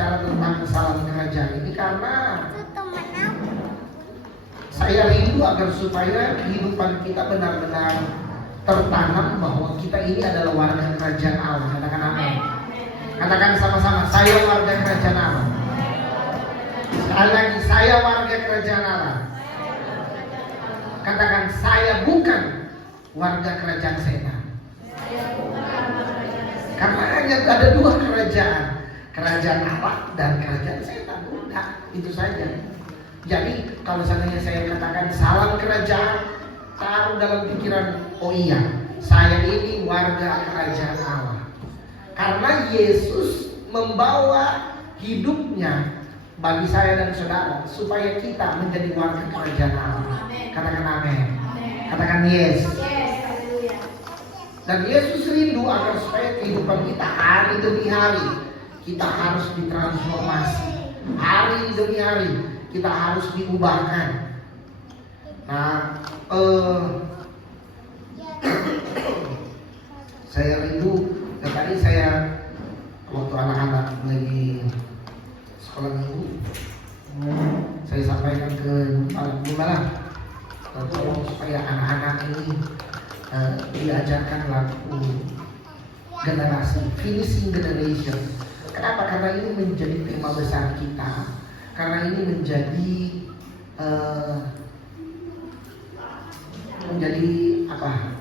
bicara tentang salam kerajaan ini karena saya rindu agar supaya kehidupan kita benar-benar tertanam bahwa kita ini adalah warga kerajaan Allah. Katakan amin. Katakan sama-sama, saya warga kerajaan Allah. Sekali lagi, saya warga kerajaan Allah. Katakan, saya bukan warga kerajaan setan. Karena hanya ada dua kerajaan, kerajaan Allah dan kerajaan setan. Udah, itu saja. Jadi kalau seandainya saya katakan salam kerajaan, taruh dalam pikiran, oh iya, saya ini warga kerajaan Allah. Karena Yesus membawa hidupnya bagi saya dan saudara supaya kita menjadi warga kerajaan Allah. Katakan amin. Katakan yes. Dan Yesus rindu agar supaya kehidupan kita hari demi hari kita harus ditransformasi. Hari demi hari kita harus diubahkan. Nah, saya rindu. Dan tadi saya waktu anak-anak lagi sekolah minggu, saya sampaikan ke gembala, tolong supaya anak-anak ini diajarkan lagu generasi, finishing generation. Kenapa? Karena ini menjadi tema besar kita. Karena ini menjadi apa?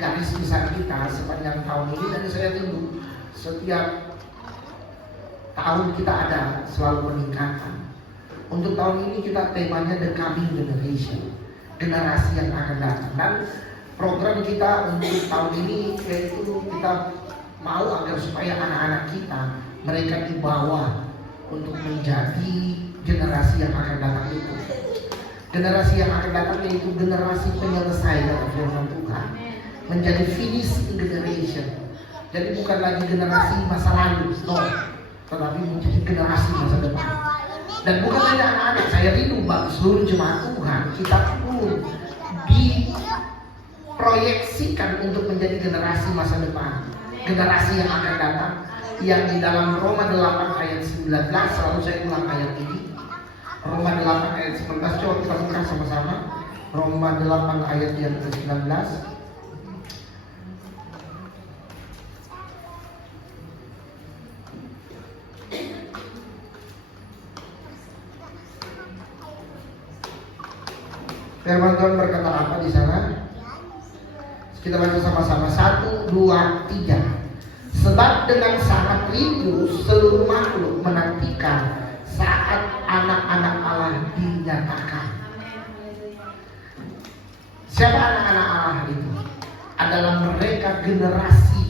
Garis besar kita sepanjang tahun ini. Dan saya tunggu setiap tahun kita ada selalu peningkatan. Untuk tahun ini kita temanya The Coming Generation, generasi yang akan datang. Dan program kita untuk tahun ini yaitu kita mau agar supaya anak-anak kita mereka dibawa untuk menjadi generasi yang akan datang itu. Generasi yang akan datang yaitu generasi penyelesai dalam firman Tuhan. Menjadi finishing generation. Jadi bukan lagi generasi masa lalu, no, tetapi menjadi generasi masa depan. Dan bukan hanya anak-anak, saya rindu bagi seluruh jemaat Tuhan, kita pun diproyeksikan untuk menjadi generasi masa depan. Generasi yang akan datang, yang di dalam Roma 8 ayat 19, selalu saya ulang ayat ini. Roma 8 ayat 19, coba kita buka sama-sama. Roma 8 ayat yang ke-19. Firman Tuhan berkata apa di sana? Kita baca sama-sama. 1, 2, 3. Sebab dengan sangat rindu seluruh makhluk menantikan saat anak-anak Allah dinyatakan. Siapa anak-anak Allah itu? Adalah mereka generasi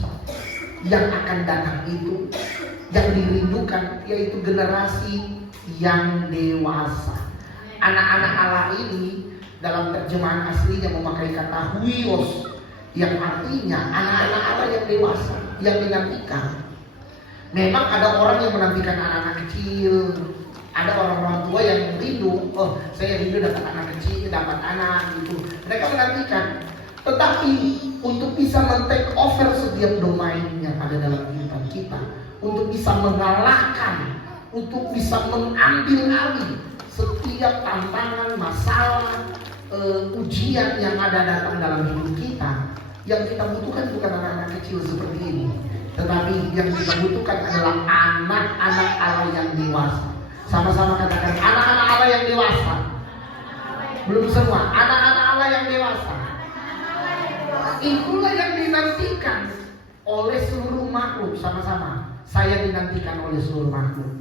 yang akan datang itu, yang dirindukan, yaitu generasi yang dewasa. Anak-anak Allah ini dalam terjemahan aslinya memakai kata huios, yang artinya anak-anak Allah yang dewasa, yang dinantikan. Memang ada orang yang menantikan anak-anak kecil, ada orang-orang tua yang rindu, oh saya rindu dapat anak kecil, dapat anak gitu. Mereka menantikan. Tetapi untuk bisa men-take over setiap domain yang ada dalam kehidupan kita, untuk bisa mengalahkan, untuk bisa mengambil alih setiap tantangan, masalah, ujian yang ada datang dalam hidup kita, yang kita butuhkan bukan anak-anak kecil seperti ini, tetapi yang kita butuhkan adalah anak-anak Allah yang dewasa. Sama-sama katakan, anak-anak Allah yang dewasa. Belum semua, anak-anak Allah yang dewasa. Itulah yang dinantikan oleh seluruh makhluk. Sama-sama, saya dinantikan oleh seluruh makhluk.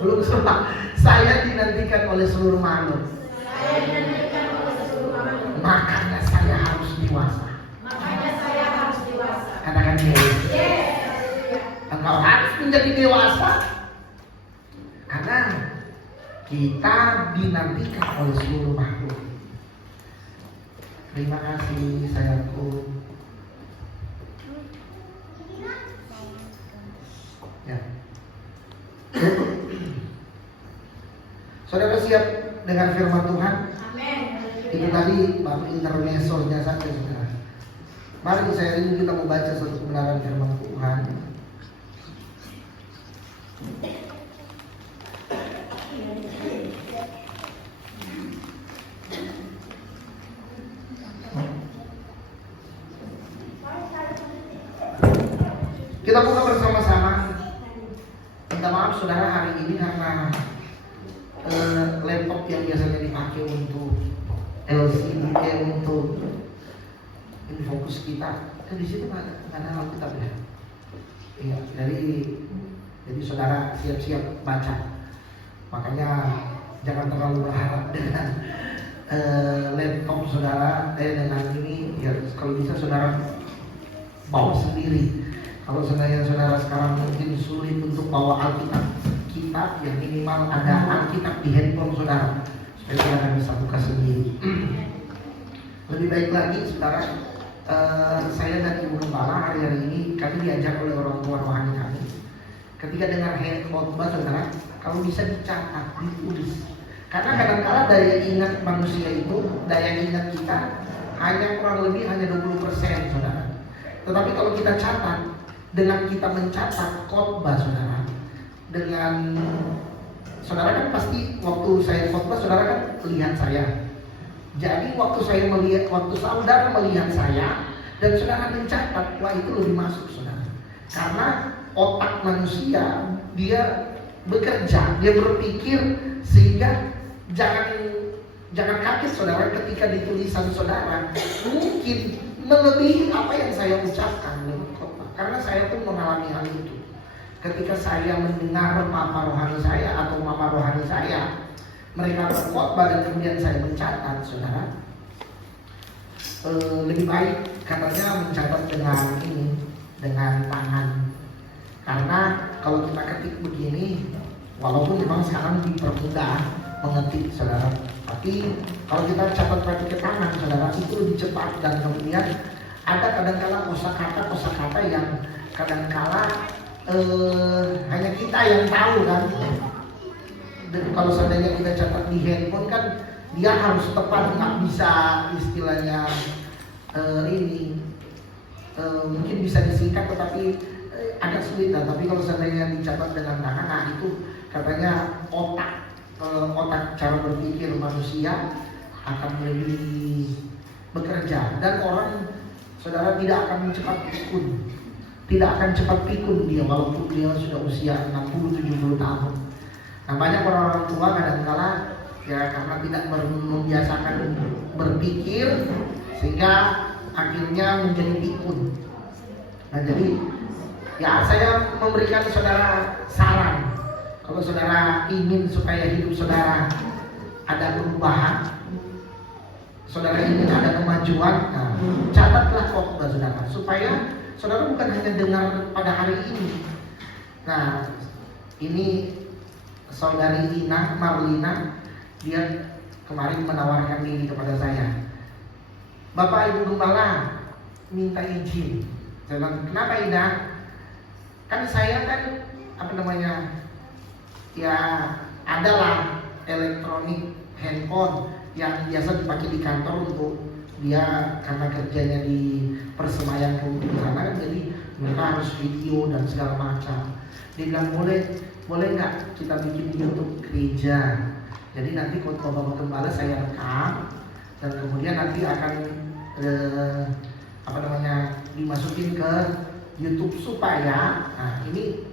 Belum semua, saya dinantikan oleh seluruh makhluk. Makanya saya harus dewasa. Katakan yes. Engkau harus menjadi dewasa karena kita dinantikan oleh seluruh makhluk. Terima kasih sayangku. Ya. Saudara siap dengan firman Tuhan? Amin. Itu tadi intermezzonya saja, saudara. Mari saya ingin kita membaca satu kebenaran firman Tuhan. Tuhan. Kita buka bersama-sama. Minta maaf saudara hari ini karena laptop yang biasanya dipakai untuk LCD untuk ini fokus kita. Di situ ada Alkitab ya. Iya, jadi saudara siap-siap baca. Makanya jangan terlalu berharap dengan laptop saudara dengan ini ya, kalau bisa saudara bawa sendiri. Kalau sebenarnya saudara sekarang mungkin sulit untuk bawa Alkitab kita, ya minimal ada Alkitab di handphone saudara supaya saudara bisa buka sendiri. Lebih baik lagi saudara, saya dan Ibu Gembala hari-hari ini kami diajak oleh orang tua rohani kami. Ketika dengar khotbah saudara, kalau bisa dicatat, ditulis. Karena kadang-kala daya ingat manusia itu, daya ingat kita hanya kurang lebih hanya 20% saudara. Tetapi kalau kita catat, dengan kita mencatat khotbah saudara, dengan saudara kan pasti waktu saya khotbah saudara kan lihat saya. Jadi waktu saudara melihat saya dan saudara mencatat, wah itu lebih masuk saudara. Karena otak manusia dia bekerja, dia berpikir, sehingga jangan kaget saudara ketika di tulisan saudara mungkin melebihi apa yang saya ucapkan lewat khotbah. Karena saya pun mengalami hal itu. Ketika saya mendengar papa rohani saya atau mama rohani saya, mereka berkhotbah dan kemudian saya mencatat, saudara. Lebih baik katanya mencatat dengan tangan. Karena kalau kita ketik begini, walaupun memang sekarang dipermudah mengetik, saudara, tapi kalau kita catat pakai tangan, saudara, itu lebih cepat. Dan kemudian ada kadang-kala kosakata yang kadang-kala hanya kita yang tahu kan. Dan kalau seandainya kita catat di handphone kan dia harus tepat, nggak bisa istilahnya mungkin bisa disingkat tetapi agak sulit lah. Tapi kalau seandainya dicatat dengan tangan, nah itu katanya otak cara berpikir manusia akan lebih bekerja, dan orang saudara tidak akan cepat pikun dia walaupun dia sudah usia 60-70 tahun. Nah, banyak orang-orang tua kadang-kala ya karena tidak membiasakan berpikir sehingga akhirnya menjadi pikun. Nah, jadi ya saya memberikan saudara saran. Kalau saudara ingin supaya hidup saudara ada perubahan, saudara ingin ada kemajuan, nah, catatlah khotbah saudara, supaya saudara bukan hanya dengar pada hari ini. Nah, ini saudari Ina Marlina, dia kemarin menawarkan diri kepada saya. Bapak Ibu Gembala minta izin. Saya bilang, kenapa Ina? Kan saya kan ya adalah elektronik handphone yang biasa dipakai di kantor untuk dia karena kerjanya di persemayan di sana kan, jadi mereka harus video dan segala macam. Dia bilang boleh nggak kita bikin YouTube gereja. Jadi nanti khotbah Bapak Gembala saya rekam dan kemudian nanti akan dimasukin ke YouTube supaya ini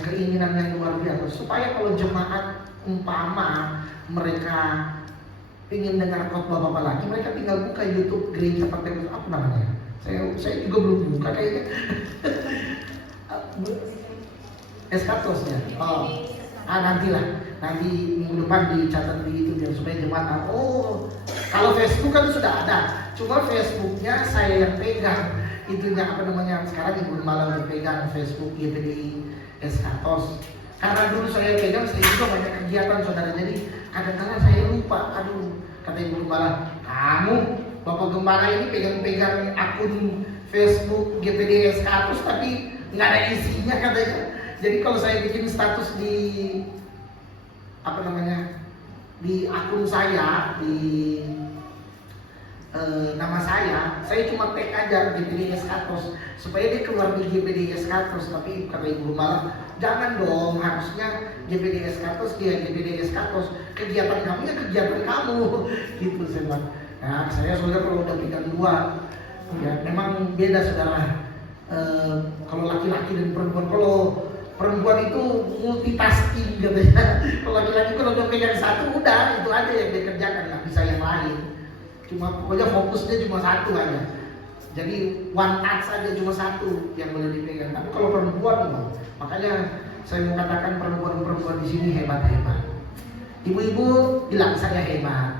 keinginan yang luar biasa, supaya kalau jemaat umpama mereka ingin dengar khotbah Bapak lagi, mereka tinggal buka YouTube gereja partai saya juga belum buka kayaknya. Eskatos ya. Nanti minggu depan dicatat di itu biar supaya jemaat. Kalau Facebook kan sudah ada, cuma Facebooknya saya yang pegang. Itunya sekarang Ibu Gembala udah pegang Facebook GPDI Eskatos. Karena dulu saya pegang, saya juga banyak kegiatan saudara, jadi kadang-kadang saya lupa. Kata Ibu Gembala, kamu Bapak Gembala ini pegang-pegang akun Facebook GPDI Eskatos tapi nggak ada isinya katanya. Jadi kalau saya bikin status di di akun saya di nama saya cuma tag aja GPDS Katos supaya dia keluar di GPDS Katos. Tapi kata Ibu Gembala, jangan dong, harusnya GPDS Katos dia GPDS Katos, kegiatan kamu ya kegiatan kamu gitu saya bilang. Nah saya saudara kalau udah pegang dua ya memang beda saudara. Kalau laki-laki dan perempuan, kalau perempuan itu multitasking katanya. Kalau laki-laki kalau udah pegang satu udah itu aja yang dia kerjakan, nggak bisa yang lain. Cuma pokoknya fokusnya cuma satu aja. Jadi one touch saja cuma satu yang boleh dipegang. Tapi kalau perempuan, makanya saya mau katakan perempuan-perempuan di sini hebat-hebat. Ibu-ibu bilang saya hebat.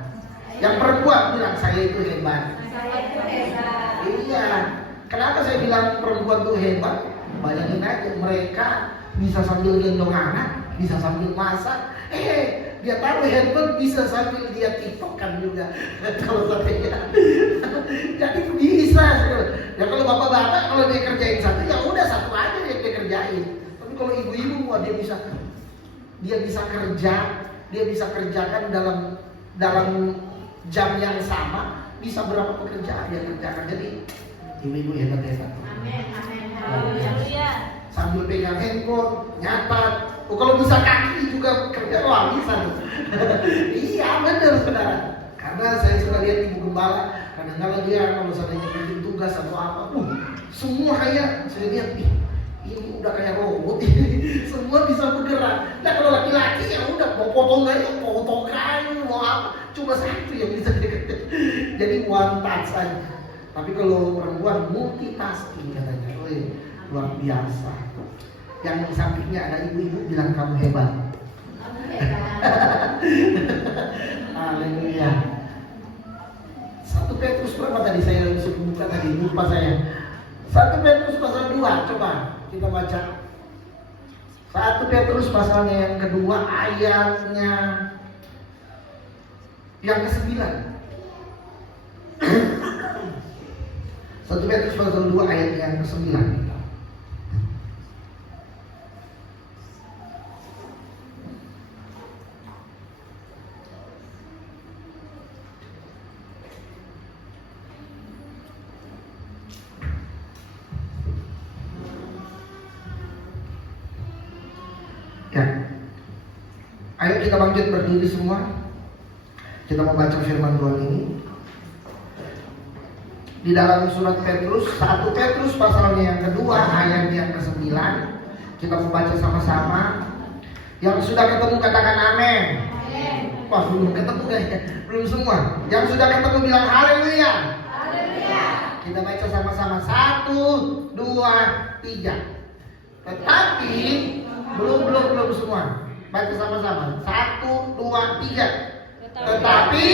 Yang perempuan bilang saya itu hebat. Saya itu hebat. Iya. Kenapa saya bilang perempuan itu hebat? Bayangin aja, mereka bisa sambil gendong anak, bisa sambil masak. Dia taruh handphone bisa sambil dia tiktokan juga. Kalau saya, jadi bisa. Ya kalau bapak-bapak kalau dia kerjain satu, ya udah satu aja yang dia kerjain. Tapi kalau ibu-ibu, wah dia bisa kerja, dia bisa kerjakan dalam jam yang sama, bisa berapa pekerjaan dia kerjakan. Jadi ibu-ibu hebat-hebat. Amin, amin. Haleluya. Sambil pegang handphone, nyatat. Kalau bisa kaki juga kerja, wah bisa tuh. Iya benar saudara. Karena saya suka lihat Ibu Gembala, kadang-kadang dia kalau misalnya bikin tugas atau apa, semua kayak saya lihat ini udah kayak robot ini, semua bisa bergerak. Nah kalau laki-laki ya udah mau potong kayu, mau apa, cuma satu yang bisa dikerjakan. Jadi one touch aja. Tapi kalau perempuan multitasking katanya, luar biasa. Yang di sampingnya ada ibu-ibu bilang kamu hebat. Haleluya. 1 Petrus berapa tadi saya suruh buka tadi, lupa saya. 1 Petrus pasal 2, coba kita baca. 1 Petrus pasalnya yang kedua ayatnya yang ke-9. 1 Petrus pasal 2 ayat yang ke-9. Ya. Ayo kita bangkit berdiri semua. Kita membaca firman Tuhan ini di dalam surat Petrus, 1 Petrus pasalnya yang kedua ayat yang ke-9. Kita membaca sama-sama. Yang sudah ketemu katakan amin. Wah belum ketemu kayaknya, belum semua. Yang sudah ketemu bilang haleluya. Haleluya. Kita baca sama-sama, 1, 2, 3. Tetapi belum semua. Baca sama-sama, 1, 2, 3. Tetapi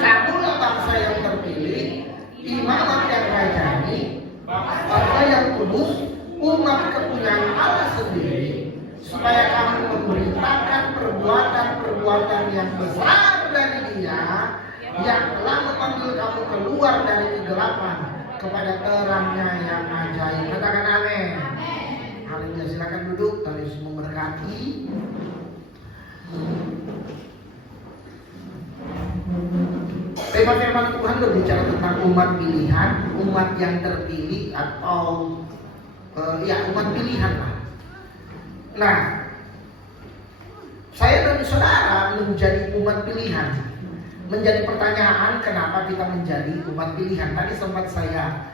kamulah bangsa yang terpilih, imamat yang rajani, bangsa yang kudus, umat kepunyaan Allah sendiri, supaya kamu memberitakan perbuatan-perbuatan yang besar dari Dia yang telah memanggil kamu keluar dari kegelapan kepada terangnya yang ajaib. Katakan amin. Haleluya. Silakan duduk, Tuhan Yesus memberkati. Tema firman Tuhan berbicara tentang umat pilihan, umat yang terpilih atau umat pilihan lah. Nah, saya dan saudara menjadi umat pilihan. Menjadi pertanyaan kenapa kita menjadi umat pilihan. Tadi sempat saya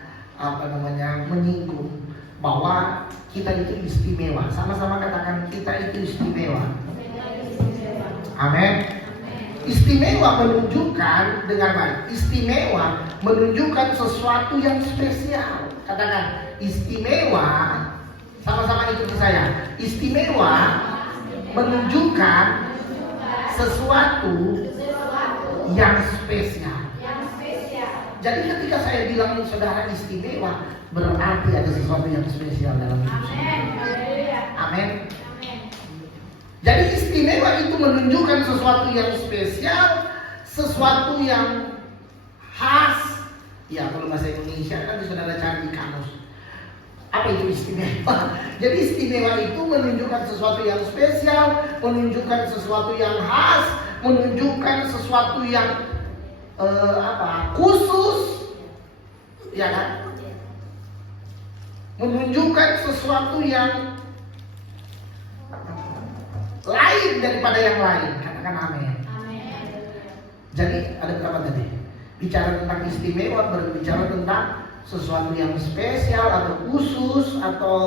menyinggung bahwa kita itu istimewa. Sama-sama katakan kita itu istimewa. Amin. Istimewa menunjukkan, dengar baik, istimewa menunjukkan sesuatu yang spesial. Katakan istimewa, sama-sama ikuti saya. Istimewa menunjukkan sesuatu yang spesial. Jadi ketika saya bilang saudara istimewa, berarti ada sesuatu yang spesial dalam hidup saya. Amin. Jadi istimewa itu menunjukkan sesuatu yang spesial, sesuatu yang khas. Ya kalau bahasa Indonesia kan saudara cari di kamus. Apa itu istimewa? Jadi istimewa itu menunjukkan sesuatu yang spesial, menunjukkan sesuatu yang khas, menunjukkan sesuatu yang khusus, ya kan? Menunjukkan sesuatu yang lain daripada yang lain. Katakan amin. Jadi ada berapa tadi? Bicara tentang istimewa, berbicara tentang sesuatu yang spesial atau khusus atau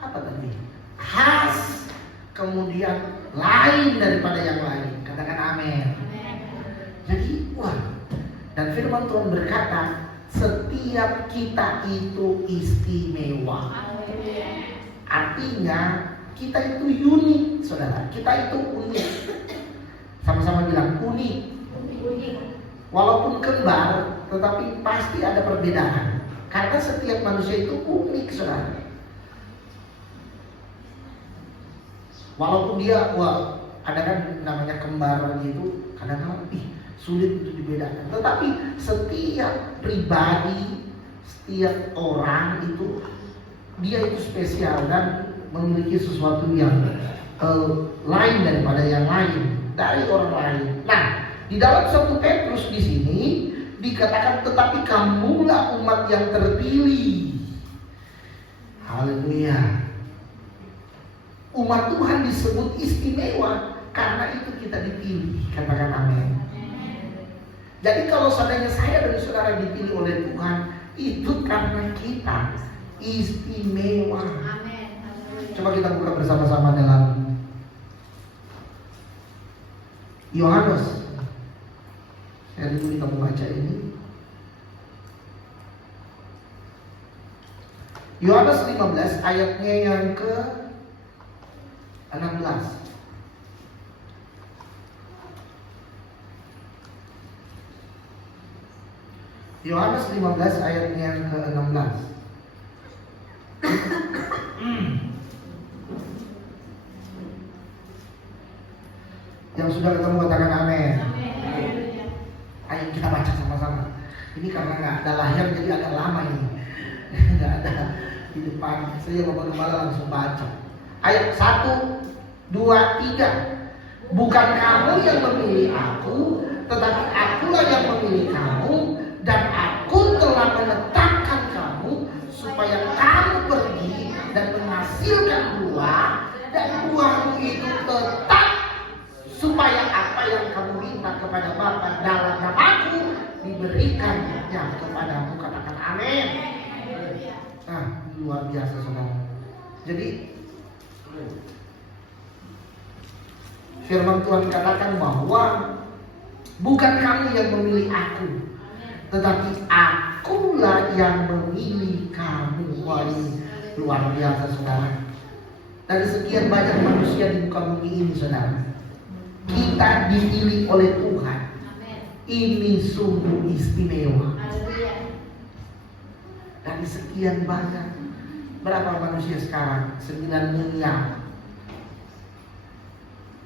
apa tadi? Khas, kemudian lain daripada yang lain. Katakan amin. Jadi, dan firman Tuhan berkata, setiap kita itu istimewa. Artinya kita itu unik, saudara. Kita itu unik. Sama-sama bilang unik. Walaupun kembar, tetapi pasti ada perbedaan. Karena setiap manusia itu unik, saudara. Walaupun dia, ada kan namanya kembar gitu, kadang-kadang sulit untuk dibedakan. Tetapi setiap pribadi, setiap orang itu, dia itu spesial dan memiliki sesuatu yang lain daripada yang lain, dari orang lain. Nah, di dalam 1 Petrus di sini dikatakan, tetapi kamulah umat yang terpilih. Haleluya. Umat Tuhan disebut istimewa karena itu kita dipilih. Katakan amin. Jadi kalau seandainya saya dan saudara dipilih oleh Tuhan, itu karena kita istimewa. Coba kita buka bersama-sama dalam Yohanes. Saya dulu kita membaca ini. Yohanes 15 ayatnya yang ke 16. Yohanes 15 ayatnya yang ke 16. Yang sudah ketemu katakan amin. Ayo kita baca sama-sama. Ini karena nggak ada lahir jadi agak lama ini. Nggak ada di depan. Saya Bapak Gembala langsung baca. Ayat 1, 2, 3. Bukan kamu yang memilih aku, tetapi akulah yang memilih kamu, dan aku telah menetapkan kamu supaya kamu pergi dan menghasilkan buah, dan buahmu itu tetap, supaya apa yang kamu minta kepada Bapa dalam namaku diberikannya kepadamu. Katakan amin. Nah, luar biasa saudara. Jadi firman Tuhan katakan bahwa bukan kamu yang memilih aku, tetapi akulah yang memilih kamu. Wah, ini luar biasa saudara. Dari sekian banyak manusia di muka bumi ini saudara, kita dipilih oleh Tuhan. Ini sungguh istimewa. Dari sekian banyak, berapa manusia sekarang? 9 miliar.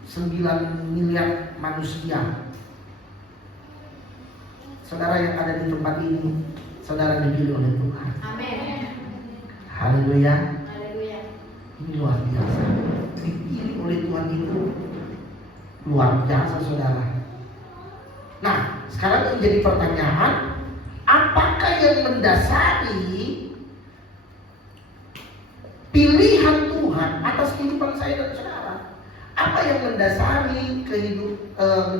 9 miliar manusia. Saudara yang ada di tempat ini, saudara dipilih oleh Tuhan. Amin. Haleluya. Haleluya. Ini luar biasa. Dipilih oleh Tuhan itu luar biasa saudara. Nah, sekarang menjadi pertanyaan, apakah yang mendasari pilihan Tuhan atas kehidupan saya dan saudara? Apa yang mendasari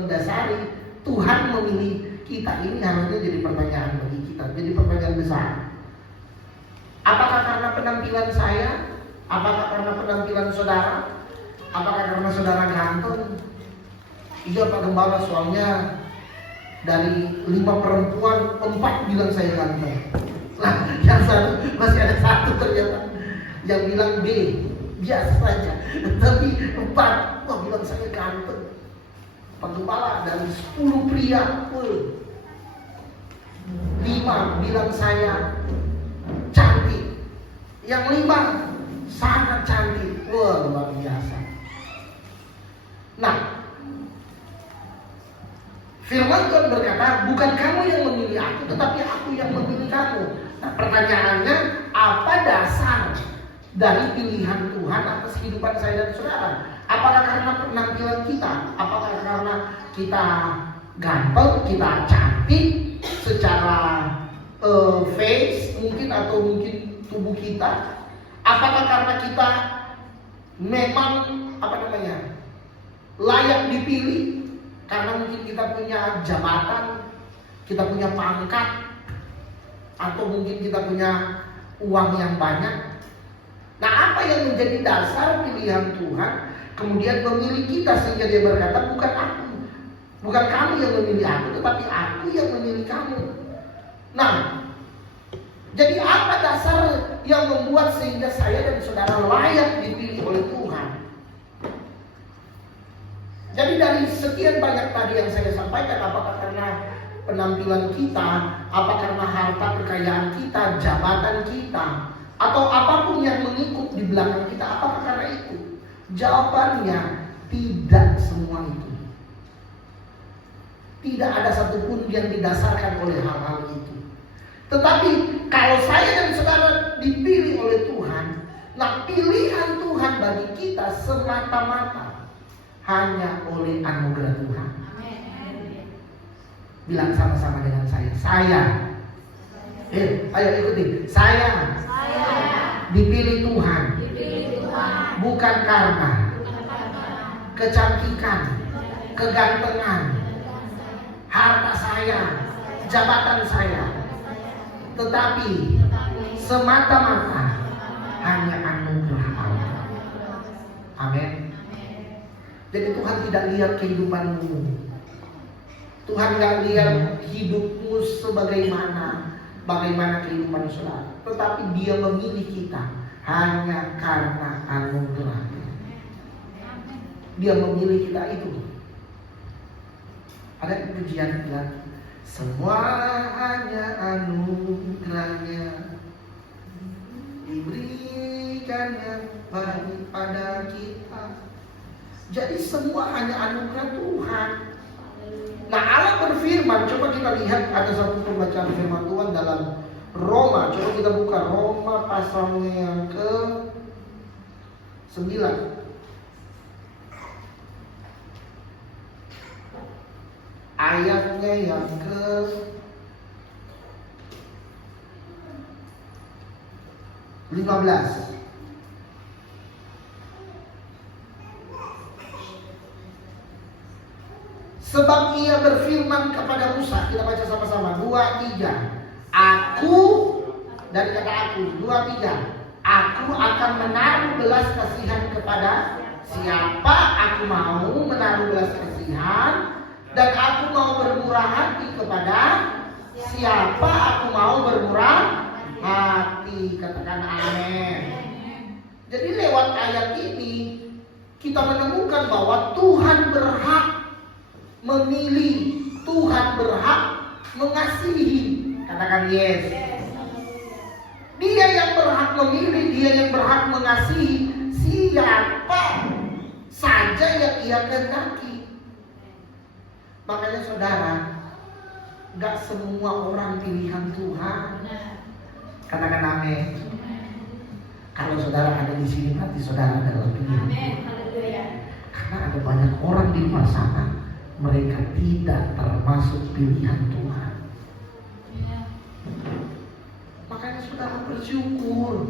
mendasari Tuhan memilih kita? Ini harusnya jadi pertanyaan bagi kita, jadi pertanyaan besar. Apakah karena penampilan saya? Apakah karena penampilan saudara? Apakah karena saudara ganteng? Iya Pak Gembala, soalnya dari 5 perempuan 4 bilang saya ganteng. Nah, yang satu masih ada 1 ternyata yang bilang B, biasa saja. Tapi 4 bilang saya ganteng. Pak Gembala, dari 10 pria 5 bilang saya cantik. Yang 5 sangat cantik. Wah, luar biasa. Nah, firman Tuhan berkata, bukan kamu yang memilih aku, tetapi aku yang memilih kamu. Nah, pertanyaannya, apa dasar dari pilihan Tuhan atas kehidupan saya dan saudara? Apakah karena penampilan kita? Apakah karena kita ganteng, kita cantik secara face mungkin, atau mungkin tubuh kita? Apakah karena kita memang layak dipilih? Karena mungkin kita punya jabatan, kita punya pangkat, atau mungkin kita punya uang yang banyak. Nah, apa yang menjadi dasar pilihan Tuhan kemudian memilih kita, sehingga dia berkata, bukan kamu yang memilih aku, tetapi aku yang memilih kamu. Nah, jadi apa dasar yang membuat sehingga saya dan saudara layak dipilih oleh Tuhan? Jadi dari sekian banyak tadi yang saya sampaikan, apakah karena penampilan kita, apa karena harta kekayaan kita, jabatan kita, atau apapun yang mengikut di belakang kita, apakah karena itu? Jawabannya tidak semua itu. Tidak ada satupun yang didasarkan oleh hal-hal itu. Tetapi kalau saya dan saudara dipilih oleh Tuhan, nah pilihan Tuhan bagi kita semata-mata hanya oleh anugerah Tuhan. Bilang sama-sama dengan saya. Ayo ikuti. Saya dipilih Tuhan. Bukan karena kecantikan, kegantengan, harta saya, jabatan saya, tetapi semata-mata hanya anugerah Allah. Amin. Jadi Tuhan tidak lihat kehidupanmu, Tuhan tidak lihat hidupmu bagaimana kehidupan saudara, tetapi Dia memilih kita hanya karena anugerah-Nya. Dia memilih kita itu. Ada pujian bilang, semua hanya anugerah-Nya, diberikan yang baik pada kita. Jadi semua hanya anugerah Tuhan. Nah, Allah berfirman, coba kita lihat ada satu pembacaan firman Tuhan dalam Roma. Coba kita buka Roma pasalnya yang ke-9. Ayatnya yang ke-15. Sebab Ia berfirman kepada Musa, kita baca sama-sama, 2, 3. Aku, dari kata aku, 2, 3. Aku akan menaruh belas kasihan kepada siapa aku mau menaruh belas kasihan, dan aku mau bermurah hati kepada siapa aku mau bermurah hati. Katakan amin. Jadi lewat ayat ini kita menemukan bahwa Tuhan berhak memilih, Tuhan berhak mengasihi. Katakan yes. Dia yang berhak memilih, Dia yang berhak mengasihi siapa saja yang Ia kehendaki. Makanya saudara, gak semua orang pilihan Tuhan. Katakan amin. Kalau saudara ada di sini, nanti saudara adalah pilihan Tuhan. Karena ada banyak orang di luar sana, mereka tidak termasuk pilihan Tuhan. Makanya saudara bersyukur.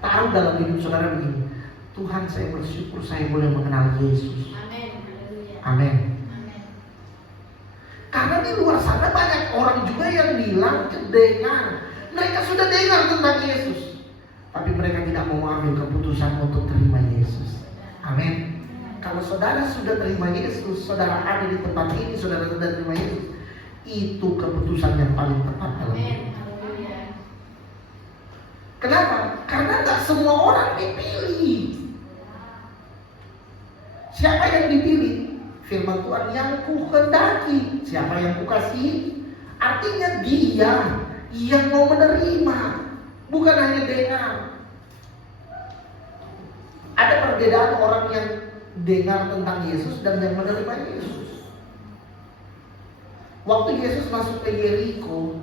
Taruh dalam hidup saudara begini, Tuhan, saya bersyukur saya boleh mengenal Yesus. Amin. Karena di luar sana banyak orang juga yang bilang, dengar, mereka sudah dengar tentang Yesus, tapi mereka tidak mau ambil keputusan untuk terima Yesus. Amin. Kalau saudara sudah terima Yesus, saudara ada di tempat ini, saudara sudah terima Yesus, itu keputusan yang paling tepat dalam hidup. Kenapa? Karena tak semua orang dipilih. Siapa yang dipilih? Firman Tuhan, yang kuhendaki. Siapa yang kukasihi? Artinya Dia yang mau menerima, bukan hanya dengar. Ada perbedaan orang yang dengar tentang Yesus dan yang menerima Yesus. Waktu Yesus masuk ke Yeriko,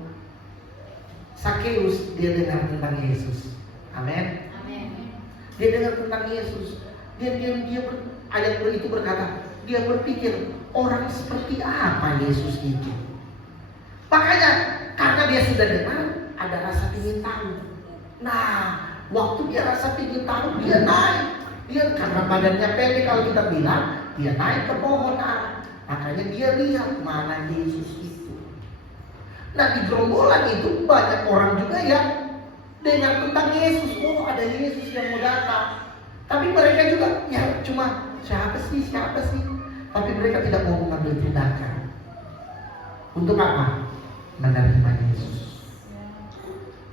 Sakeus dia dengar tentang Yesus. Amin. Dia dengar tentang Yesus. Ayat itu berkata, dia berpikir orang seperti apa Yesus itu. Makanya karena dia sudah dengar, ada rasa ingin tahu. Nah, waktu dia rasa ingin tahu, dia naik. Dia karena badannya pendek, kalau kita bilang, dia naik ke pohon ara. Makanya dia lihat mana Yesus itu. Nah, di gerombolan itu banyak orang juga yang dengar tentang Yesus. Oh, ada Yesus yang mau datang. Tapi mereka juga ya cuma siapa sih. Tapi mereka tidak mau mengambil tindakan. Untuk apa? Menerima Yesus.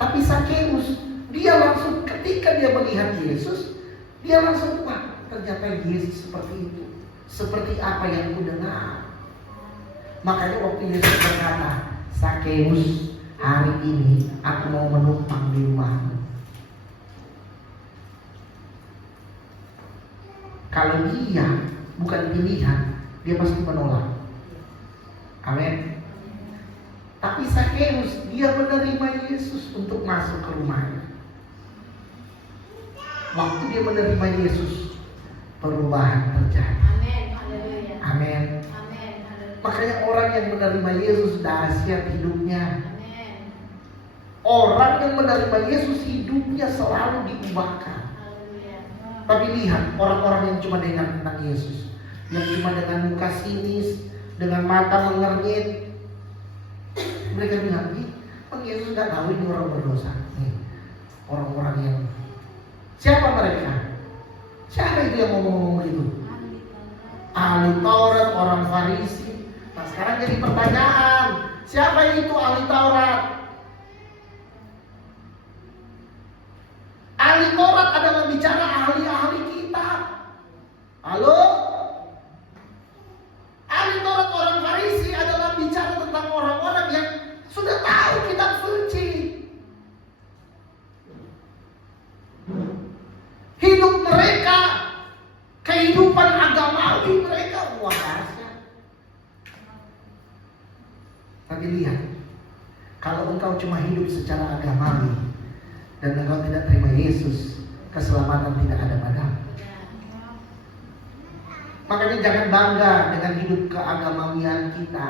Tapi Sakeus, dia langsung ketika dia melihat Yesus, dia langsung, wah, ternyata Yesus seperti itu. Seperti apa yang ku dengar. Makanya waktu Yesus berkata, Sakeus, hari ini aku mau menumpang di rumahmu. Kalau dia bukan pilihan, dia pasti menolak. Amin. Tapi Sakeus, dia menerima Yesus untuk masuk ke rumahnya. Waktu dia menerima Yesus, perubahan terjadi. Amin. Haleluya. Amin. Amin. Haleluya. Makanya orang yang menerima Yesus dahsyat hidupnya. Amin. Orang yang menerima Yesus hidupnya selalu diubahkan. Haleluya. Tapi lihat orang-orang yang cuma dengar tentang Yesus, yang cuma dengan muka sinis, dengan mata mengernyit, mereka bilang, ih, Bang Yesus nggak tahu ini orang berdosa. Nih, orang-orang yang siapa mereka? Siapa itu yang ngomong-ngomong itu? Ahli Taurat, orang Farisi. Nah, sekarang jadi pertanyaan, siapa itu ahli Taurat? Ahli Taurat adalah bicara ahli-ahli kitab. Halo? Ahli Taurat orang Farisi adalah bicara tentang orang-orang yang sudah tahu kitab suci. Hidup mereka, kehidupan agamawi mereka luar biasa. Tapi lihat, kalau engkau cuma hidup secara agamawi dan engkau tidak terima Yesus, keselamatan tidak ada padamu. Makanya jangan bangga dengan hidup keagamawian kita.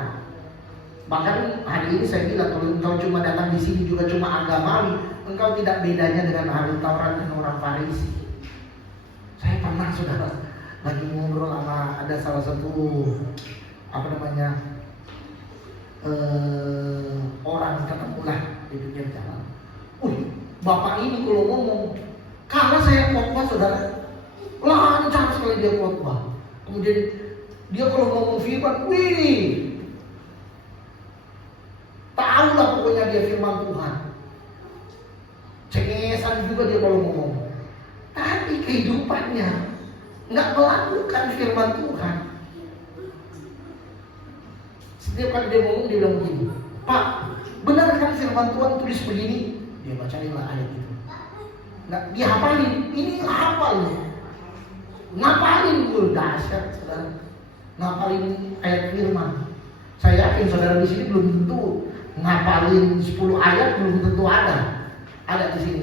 Bahkan hari ini saya bilang, kalau engkau cuma datang di sini juga cuma agamawi, engkau tidak bedanya dengan ahli Taurat dan orang Farisi. Saya pernah saudara lagi ngobrol sama ada salah satu orang ketemulah di pinggir jalan. Bapak ini kalau ngomong, karena saya khotbah saudara, lancar sekali dia khotbah. Kemudian dia kalau ngomong firman, wih, tahulah pokoknya dia firman Tuhan. Cengesan juga dia kalau ngomong. Tapi kehidupannya nggak melakukan firman Tuhan. Setiap kali dia ngomong dia bilang begini, Pak, benar kan firman Tuhan tulis begini? Dia bacainlah ayat itu. Nggak, dia hafalin. Ini hafal. Ngapalin gue dahsyat saudara. Ngapalin ayat firman. Saya yakin saudara di sini belum tentu ngapalin 10 ayat, belum tentu ada. Ada di sini.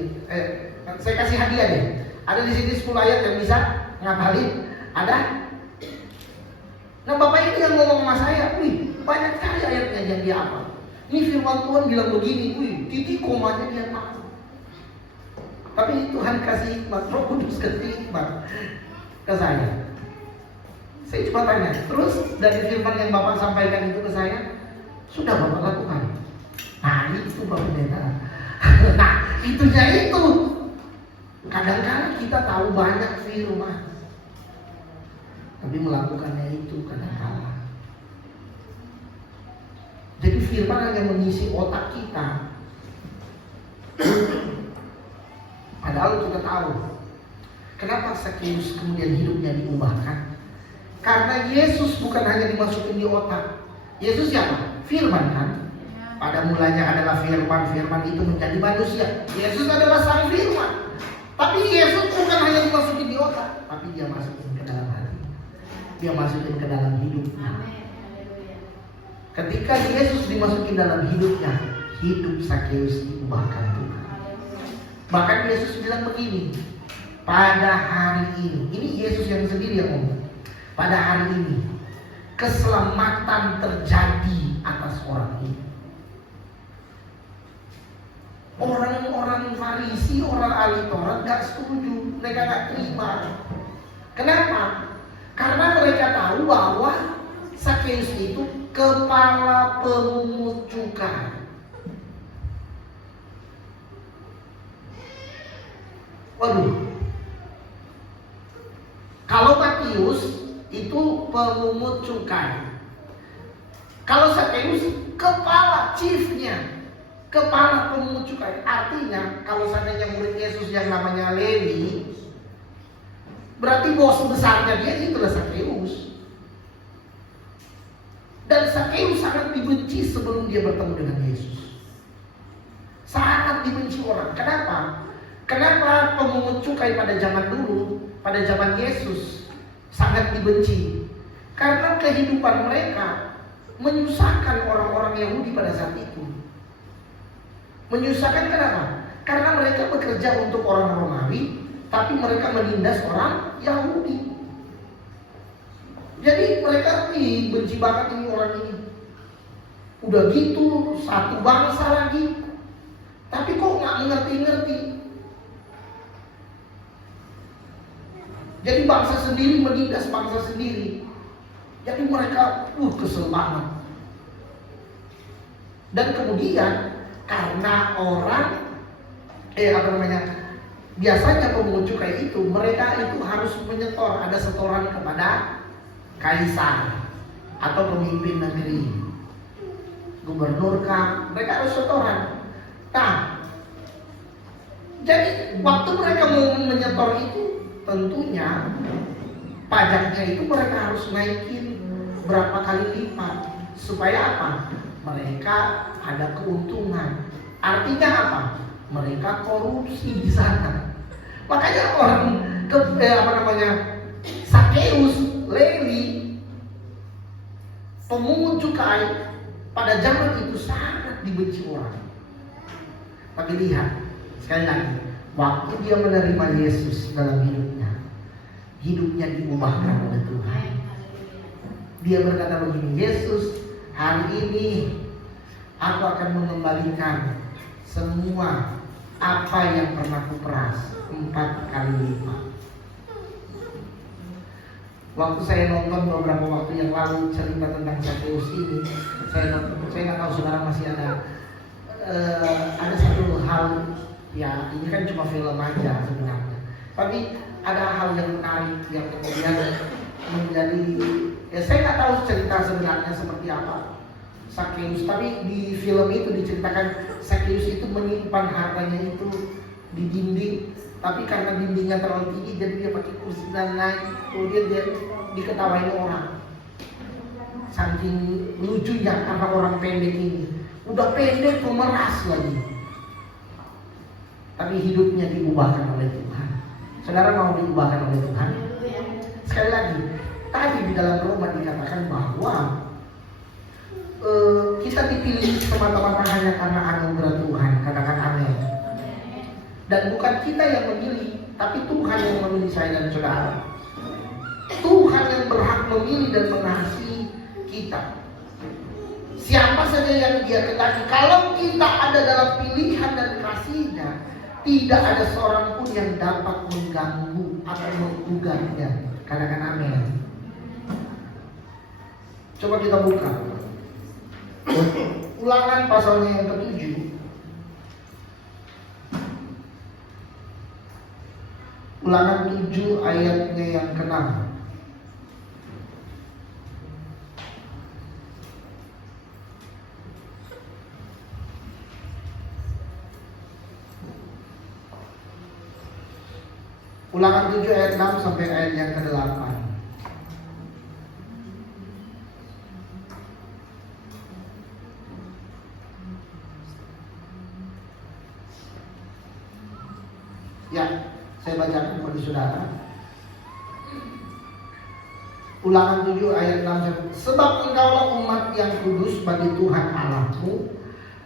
Saya kasih hadiah deh. Ada di sini 10 ayat yang bisa ngapalin. Ada? Nah, Bapak ini yang ngomong sama saya, wih, banyak sekali ayatnya yang dia hafal. Ini firman Tuhan bilang begini, wih, titik komanya dia tahu. Tapi Tuhan kasih hikmat, Roh Kudus kasih hikmat ke saya. Saya cuma tanya, terus dari firman yang Bapak sampaikan itu ke saya, sudah Bapak lakukan? Nah, itu Bapak Pendeta. Nah, itunya itu. Kadang-kadang kita tahu banyak firman, tapi melakukannya itu kadang-kadang. Jadi firman hanya mengisi otak kita. Padahal kita tahu kenapa Sakeus kemudian hidupnya diubahkan. Karena Yesus bukan hanya dimasukin di otak. Yesus siapa? Firman kan? Pada mulanya adalah firman, firman itu menjadi manusia. Yesus adalah sang firman. Tapi Yesus bukan hanya dimasukin di otak, tapi dia masukin ke dalam hati. Dia masukin ke dalam hidupnya. Ketika Yesus dimasukin dalam hidupnya, hidup Sakeus diubahkan Tuhan. Bahkan Yesus bilang begini, pada hari ini Yesus yang sendiri yang ngomong. Pada hari ini keselamatan terjadi atas orang ini. Orang-orang Farisi, orang ahli Taurat gak setuju, mereka gak terima. Kenapa? Karena mereka tahu bahwa Sakeus itu kepala pemungut cukai. Waduh, kalau Matius itu pemungut cukai, kalau Sakeus kepala chiefnya, kepala pemungut cukai. Artinya kalau seandainya murid Yesus yang namanya Lewi, berarti bos besarnya dia itulah Sakeus. Dan Sakeus sangat dibenci sebelum dia bertemu dengan Yesus. Sangat dibenci orang. Kenapa? Kenapa pemungut cukai pada zaman dulu, pada zaman Yesus sangat dibenci? Karena kehidupan mereka menyusahkan orang-orang Yahudi pada saat itu. Menyusahkan kenapa? Karena mereka bekerja untuk orang Romawi, tapi mereka menindas orang Yahudi. Jadi mereka benci banget ini orang ini. Udah gitu satu bangsa lagi, tapi kok nggak mengerti-ngerti. Jadi bangsa sendiri menindas bangsa sendiri. Jadi mereka kesel banget. Dan kemudian karena orang biasanya pemungut cukai itu mereka itu harus menyetor, ada setoran kepada kaisar atau pemimpin negeri, gubernur kah, mereka harus setoran. Nah, jadi waktu mereka mau menyetor itu, tentunya pajaknya itu mereka harus naikin berapa kali lipat. Supaya apa? Mereka ada keuntungan. Artinya apa? Mereka korupsi di sana. Makanya orang Sakeus, Lewi, pemungut cukai pada zaman itu sangat dibenci orang. Tapi lihat sekali lagi, waktu dia menerima Yesus dalam hidupnya diubahkan oleh Tuhan. Dia berkata begini, Yesus, hari ini aku akan mengembalikan semua apa yang pernah kuperas 4 kali lipat. Waktu saya nonton beberapa waktu yang lalu cerita tentang Sakeus ini, saya nggak tahu saudara masih ada satu hal, ya ini kan cuma film aja sebenarnya, tapi ada hal yang menarik yang kemudian menjadi, ya saya nggak tahu cerita sebenarnya seperti apa Sakeus, tapi di film itu diceritakan Sakeus itu menyimpan hartanya itu di dinding, tapi karena dindingnya terlalu tinggi jadi dia pakai kursi dan naik, kemudian dia diketawain orang. Saking lucunya karena orang pendek ini, udah pendek pemeras lagi, tapi hidupnya diubahkan oleh Tuhan. Saudara mau diubahkan oleh Tuhan? Sekali lagi, tadi di dalam Roma dikatakan bahwa kita dipilih semata-mata hanya karena anugerah Tuhan. Katakan amin. Dan bukan kita yang memilih, tapi Tuhan yang memilih saya dan saudara. Tuhan yang berhak memilih dan mengasihi kita. Siapa saja yang Dia kehendaki. Kalau kita ada dalam pilihan dan kasih-Nya, tidak ada seorang pun yang dapat mengganggu atau menggugatnya. Katakan amin. Coba kita buka Ulangan pasalnya yang ke-7. Ulangan 7 ayatnya yang ke-6. Ulangan 7 ayat 6 sampai ayat yang ke-8. Ya, saya bacakan kepada saudara. Ulangan 7 ayat 6. Sebab engkaulah umat yang kudus bagi Tuhan Allahmu.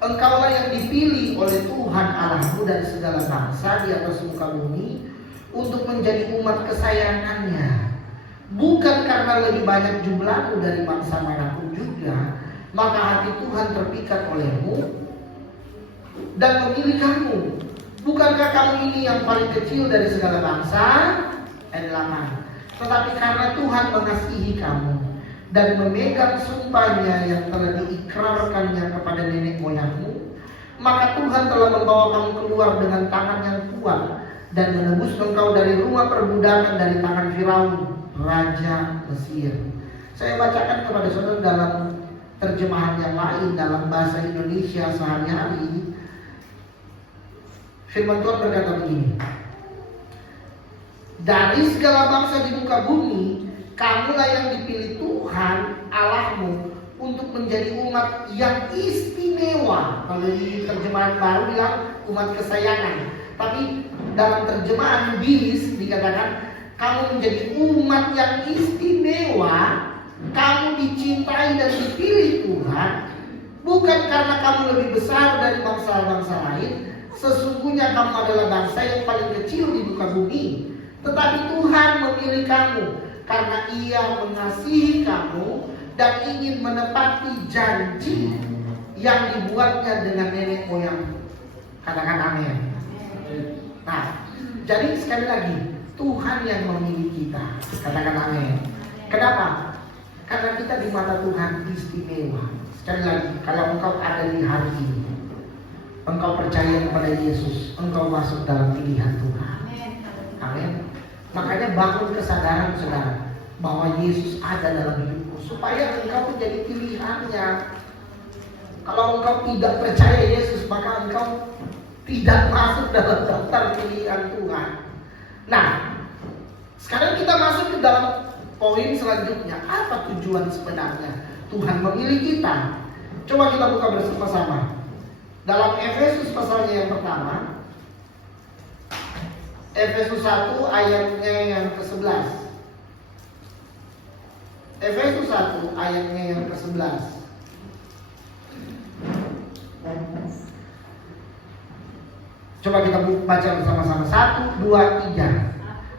Engkaulah yang dipilih oleh Tuhan Allahmu dari segala bangsa di atas muka bumi untuk menjadi umat kesayangannya. bukan karena lebih banyak jumlahmu dari bangsa manapun juga, maka hati Tuhan terpikat olehmu dan memilih kamu. Bukankah kamu ini yang paling kecil dari segala bangsa? Ayat 8. Tetapi karena Tuhan mengasihi kamu dan memegang sumpahnya yang telah diikrarkannya kepada nenek moyangmu, maka Tuhan telah membawa kamu keluar dengan tangan yang kuat dan menebus engkau dari rumah perbudakan, dari tangan Firaun, raja Mesir. Saya bacakan kepada saudara dalam terjemahan yang lain, dalam bahasa Indonesia sehari-hari. Firman Tuhan berkata begini: dari segala bangsa di muka bumi, kamulah yang dipilih Tuhan Allahmu untuk menjadi umat yang istimewa. Kalau di terjemahan baru bilang umat kesayangan, tapi dalam terjemahan BIS dikatakan kamu menjadi umat yang istimewa. Kamu dicintai dan dipilih Tuhan bukan karena kamu lebih besar dari bangsa-bangsa lain. Sesungguhnya kamu adalah bangsa yang paling kecil di muka bumi, tetapi Tuhan memilih kamu karena Ia mengasihi kamu dan ingin menepati janji yang dibuatnya dengan nenek moyang. Katakan amin. Nah, jadi sekali lagi, Tuhan yang memilih kita. Katakan amin. Kenapa? Karena kita di mata Tuhan istimewa. Sekali lagi, kalau engkau ada di hari ini, engkau percaya kepada Yesus, engkau masuk dalam pilihan Tuhan. Amin. Makanya bangun kesadaran saudara bahwa Yesus ada dalam hidupmu, supaya engkau menjadi pilihannya. Kalau engkau tidak percaya Yesus, maka engkau tidak masuk dalam daftar pilihan Tuhan. Nah, sekarang kita masuk ke dalam poin selanjutnya. Apa tujuan sebenarnya Tuhan memilih kita? Coba kita buka bersama-sama dalam Efesus pasalnya yang pertama, Efesus 1 ayatnya yang ke-11. Efesus 1 ayatnya yang ke-11. Coba kita baca bersama-sama. 1, 2, 3.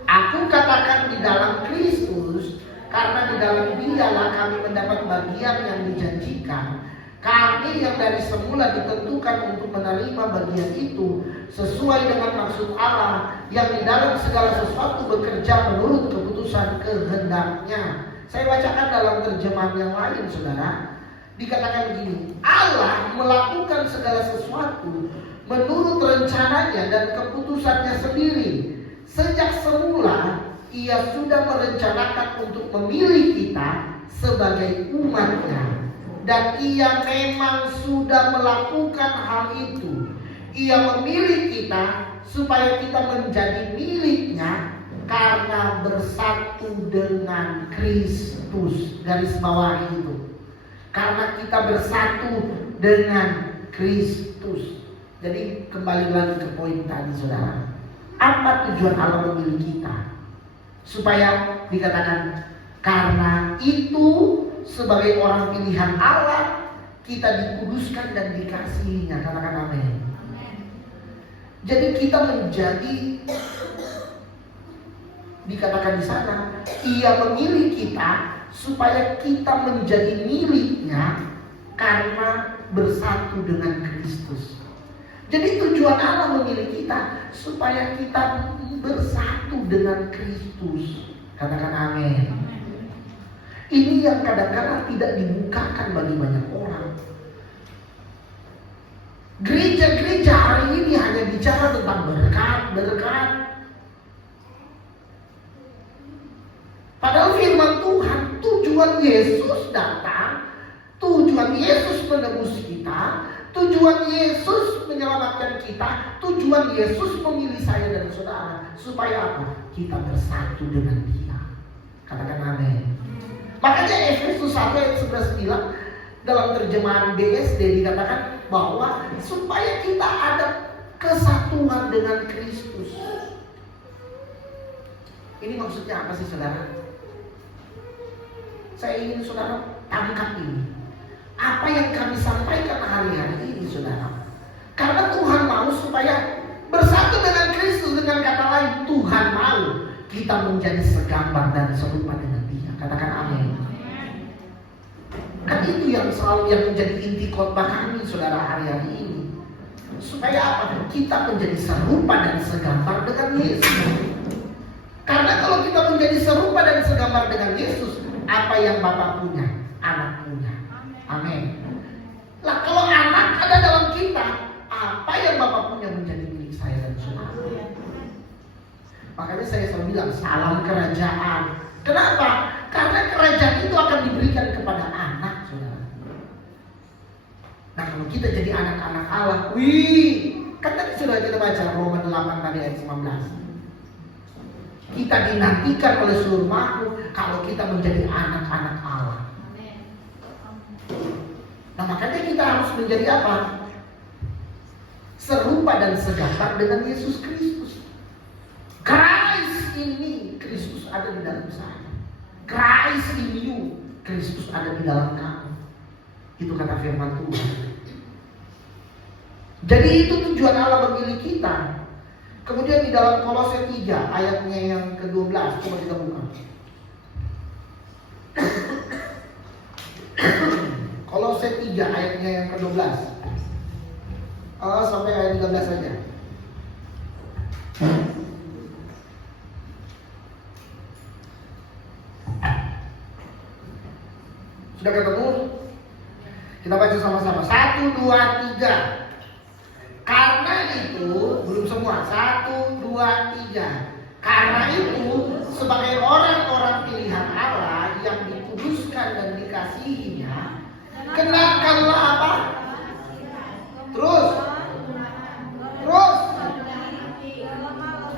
Aku katakan di dalam Kristus, karena di dalam Dialah kami mendapat bagian yang dijanjikan. Kami yang dari semula ditentukan untuk menerima bagian itu sesuai dengan maksud Allah yang di dalam segala sesuatu bekerja menurut keputusan kehendaknya. Saya bacakan dalam terjemahan yang lain, saudara. Dikatakan begini: Allah melakukan segala sesuatu menurut rencananya dan keputusannya sendiri. Sejak semula Ia sudah merencanakan untuk memilih kita sebagai umatnya. Dan Ia memang sudah melakukan hal itu. Ia memilih kita supaya kita menjadi miliknya karena bersatu dengan Kristus. Garis bawah itu. Karena kita bersatu dengan Kristus. Jadi kembali lagi ke poin tadi, saudara. Apa tujuan Allah memilih kita? Supaya dikatakan karena itu sebagai orang pilihan Allah kita dikuduskan dan dikasihinya. Katakan amin. Jadi kita menjadi, dikatakan di sana, Ia memilih kita supaya kita menjadi miliknya karena bersatu dengan Kristus. Jadi tujuan Allah memilih kita supaya kita bersatu dengan Kristus. Katakan amin. Ini yang kadang-kadang tidak dibukakan bagi banyak orang. Gereja-gereja hari ini hanya bicara tentang berkat. Padahal firman Tuhan, tujuan Yesus datang, tujuan Yesus menebus kita, tujuan Yesus menyelamatkan kita, tujuan Yesus memilih saya dan saudara. Supaya apa? Kita bersatu dengan Dia. Katakan amin. Makanya Efesus 1 ayat 11 bilang dalam terjemahan BSD dikatakan bahwa supaya kita ada kesatuan dengan Kristus. Ini maksudnya apa sih, saudara? Saya ingin saudara tangkap ini. Apa yang kami sampaikan hari-hari ini, saudara? Karena Tuhan mau supaya bersatu dengan Kristus. Dengan kata lain, Tuhan mau kita menjadi segambar dan serupa dengan Dia. Katakan amin. Kan itu yang selalu yang menjadi inti khotbah kami saudara hari-hari ini. Supaya apa? Kita menjadi serupa dan segambar dengan Yesus. Karena kalau kita menjadi serupa dan segambar dengan Yesus, apa yang Bapa punya, anak punya. Amin. Lah kalau anak ada dalam kita, apa yang Bapa punya menjadi milik saya dan saudara. Makanya saya selalu bilang salam kerajaan. Kenapa? Karena kerajaan itu akan diberikan kepada anak, saudara. Nah kalau kita jadi anak-anak Allah, kan tadi sudah kita baca Roma 8 tadi ayat 19. Kita dinantikan oleh seluruh makhluk kalau kita menjadi anak-anak Allah. Nah makanya kita harus menjadi apa? Serupa dan segambar dengan Yesus Kristus. Christ in me, Kristus ada di dalam saya. Christ in you, Kristus ada di dalam kamu. Itu kata firman Tuhan. Jadi itu tujuan Allah memilih kita. Kemudian di dalam Kolose 3 ayatnya yang ke-12, coba kita buka. Kolose 3 ayatnya yang ke-12. Sampai ayat 13 saja. Sudah ketemu? Kita baca sama-sama. 1, 2, 3. Karena itu, belum semua. 1, 2, 3. Karena itu, sebagai orang-orang pilihan Allah yang dikuduskan dan dikasihinya, kenakanlah apa? Terus.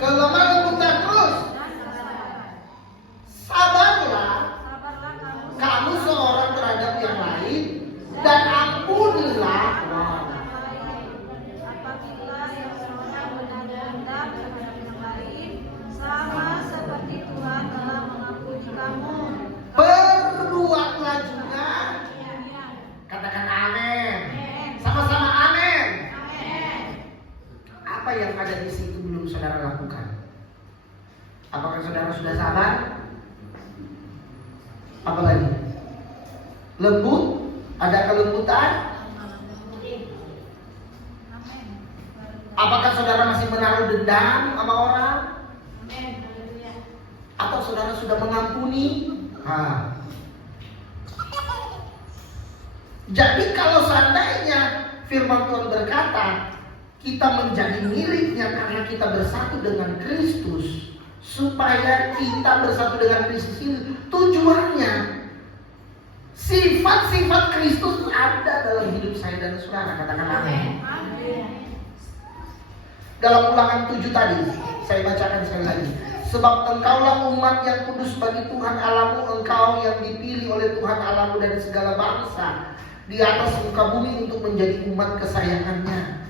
Kelemah lembutan terus. Sabarlah kamu seorang terhadap yang lain dan ampunilah. Apabila yang seorang benar-benar terhadap yang lain, sama seperti Tuhan telah mengampuni kamu. Berbuatlah juga. Katakan amin. Sama-sama amin. Apa yang ada di situ belum saudara lakukan? Apakah saudara sudah sabar? Apa lagi? Lembut? Ada kelembutan? Apakah saudara masih menaruh dendam sama orang? Atau saudara sudah mengampuni? Jadi kalau seandainya firman Tuhan berkata kita menjadi miliknya karena kita bersatu dengan Kristus, supaya kita bersatu dengan Kristus ini tujuannya sifat-sifat Kristus ada dalam hidup saya dan saudara. Katakan amin. Dalam Ulangan 7 tadi saya bacakan sekali lagi. Sebab engkaulah umat yang kudus bagi Tuhan Allahmu, engkau yang dipilih oleh Tuhan Allahmu dari segala bangsa di atas muka bumi untuk menjadi umat kesayangannya.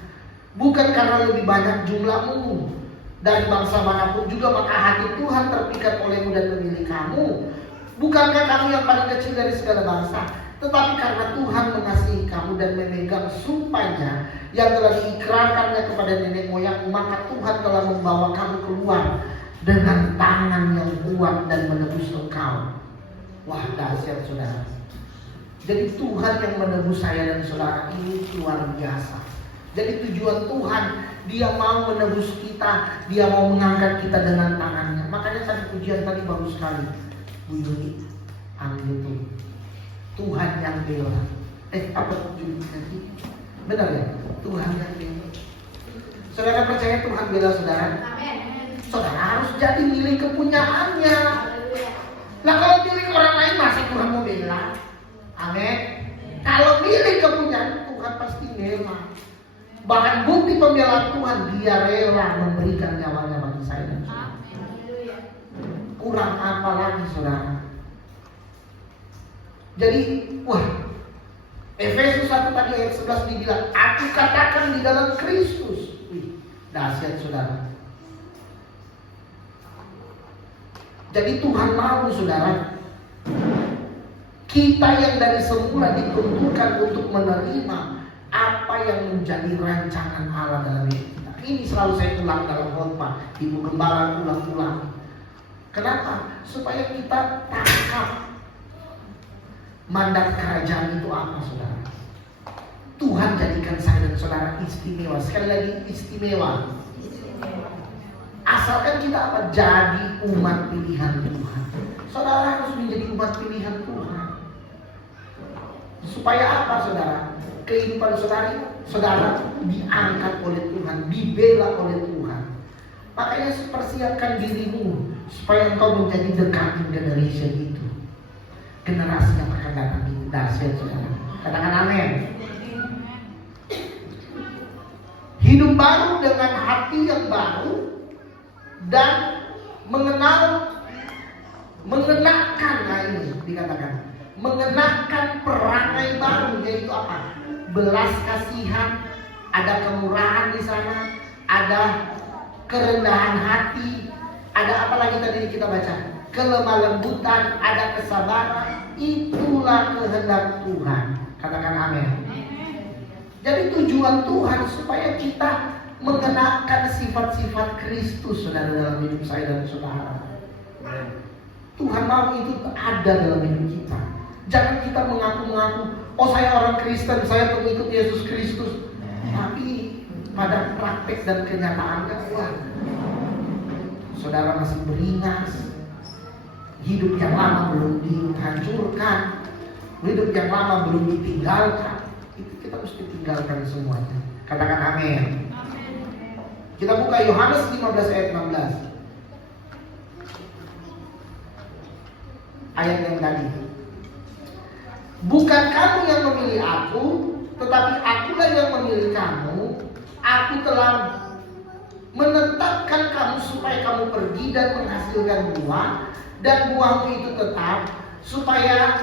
Bukan karena lebih banyak jumlahmu dari bangsa manapun juga, maka hati Tuhan terpikat olehmu dan memilih kamu. Bukankah kamu yang paling kecil dari segala bangsa? Tetapi karena Tuhan mengasihi kamu dan memegang sumpahnya yang telah diikrarkannya kepada nenek moyangmu, maka Tuhan telah membawa kamu keluar dengan tangan yang kuat dan menebus engkau. Wah, dahsyat saudara. Jadi Tuhan yang menebus saya dan saudara ini luar biasa. Jadi tujuan Tuhan, Dia mau menebus kita, Dia mau mengangkat kita dengan tangannya. Makanya tadi pujian tadi bagus sekali. Bu Yuni, amin itu. Tuhan yang bela. Apa tujuan tadi? Benar ya? Tuhan yang bela. Saudara percaya Tuhan bela saudara? Amin. Saudara harus jadi milik kepunyaannya. Lah kalau milik orang lain masih Tuhan mau bela? Amin. Kalau milik kepunyaan Tuhan pasti bela. Bahkan bukti pembelaan Tuhan, Dia rela memberikan nyawanya bagi saya dan saudara. Kurang apa lagi saudara? Jadi, Efesus 1 tadi ayat 11 dibilang, aku katakan di dalam Kristus. Dahsyat saudara. Jadi Tuhan mau saudara, kita yang dari semula ditentukan untuk menerima apa yang menjadi rancangan Allah dalam hidup kita. Ini selalu saya ulang dalam khotbah, Ibu Gembala ulang-ulang. Kenapa? Supaya kita tangkap mandat kerajaan itu apa, saudara. Tuhan jadikan saya dan saudara istimewa. Sekali lagi istimewa. Asalkan kita apa? Jadi umat pilihan Tuhan. Saudara harus menjadi umat pilihan Tuhan. Supaya apa, saudara? Kehidupan saudara diangkat oleh Tuhan, dibela oleh Tuhan. Makanya persiapkan dirimu supaya engkau menjadi the coming generation itu. Generasi yang akan datang itu dahsyat, saudara. Katakan amin. Hidup baru dengan hati yang baru dan mengenakan, nah ini dikatakan, mengenakan perangai baru, yaitu apa? Belas kasihan, ada kemurahan di sana, ada kerendahan hati, ada apa lagi tadi kita baca? Kelemah lembutan, ada kesabaran. Itulah kehendak Tuhan. Katakan amin. Jadi tujuan Tuhan supaya kita mengenakan sifat-sifat Kristus, saudara, dalam hidup saya dan saudara. Tuhan mau itu ada dalam hidup kita. Jangan kita mengaku-ngaku, oh saya orang Kristen, saya pengikut Yesus Kristus. Tapi pada praktek dan kenyataannya, wah, saudara masih beringas. Hidup yang lama belum dihancurkan, hidup yang lama belum ditinggalkan. Itu kita mesti tinggalkan semuanya. Katakan amin. Kita buka Yohanes 15 ayat 16. Ayat yang tadi. Bukan kamu yang memilih aku, tetapi akulah yang memilih kamu. Aku telah menetapkan kamu supaya kamu pergi dan menghasilkan buah, dan buahmu itu tetap, supaya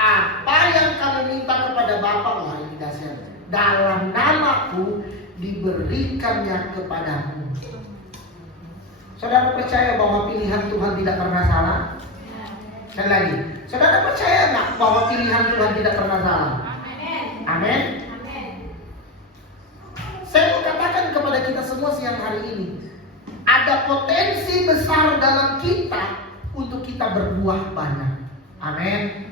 apa yang kamu minta kepada Bapa, wah ini dahsyat, dalam namaku diberikannya kepadamu. Saudara percaya bahwa pilihan Tuhan tidak pernah salah? Sekali lagi, saudara percaya nggak bahwa pilihan Tuhan tidak pernah salah? Amin. Saya mau katakan kepada kita semua siang hari ini, ada potensi besar dalam kita untuk kita berbuah banyak. Amin.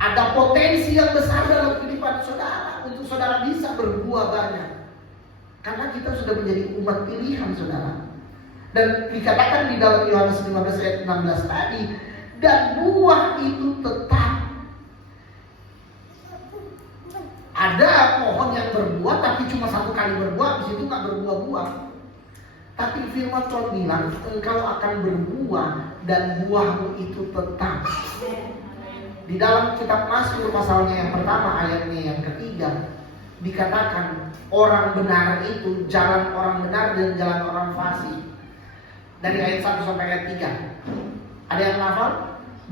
Ada potensi yang besar dalam kehidupan saudara untuk saudara bisa berbuah banyak. Karena kita sudah menjadi umat pilihan, saudara. Dan dikatakan di dalam Yohanes 15 ayat 16 tadi, dan buah itu tetap. Ada pohon yang berbuah tapi cuma satu kali berbuah, di situ nggak berbuah-buah. Tapi firman Tuhan bilang, engkau akan berbuah dan buahmu itu tetap. Di dalam kitab Mazmur pasalnya yang pertama ayatnya yang ketiga dikatakan orang benar itu jalan orang benar dan jalan orang fasik. Dari ayat 1 sampai ayat 3. Ada yang hafal?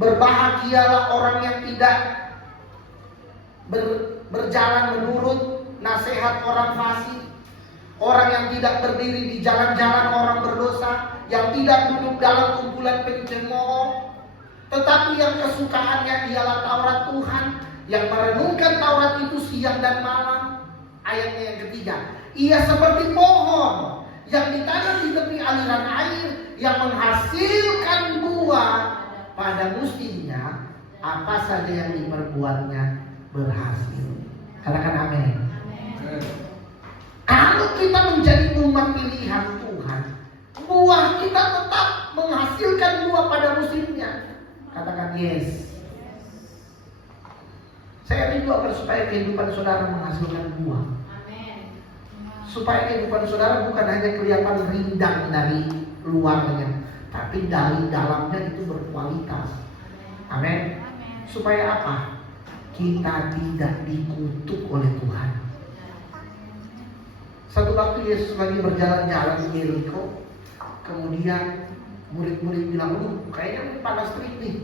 Berbahagialah orang yang tidak berjalan menurut nasihat orang fasik, orang yang tidak berdiri di jalan-jalan orang berdosa, yang tidak duduk dalam kumpulan pencemooh, tetapi yang kesukaannya ialah Taurat Tuhan, yang merenungkan Taurat itu siang dan malam. Ayatnya yang ketiga, ia seperti pohon yang ditanam di tepi aliran air, yang menghasilkan buah pada musimnya, apa saja yang diperbuatnya berhasil. Katakan amin. Kalau kita menjadi umat pilihan Tuhan, buah kita tetap menghasilkan buah pada musimnya. Katakan yes. Saya rindu agar supaya kehidupan saudara menghasilkan buah. Supaya kehidupan saudara bukan hanya kelihatan rindang dari luarnya, tapi dari dalamnya itu berkualitas. Amin. Supaya apa? Kita tidak dikutuk oleh Tuhan. Satu waktu Yesus lagi berjalan-jalan di Yeriko, kemudian murid-murid bilang, kayaknya panas terik nih.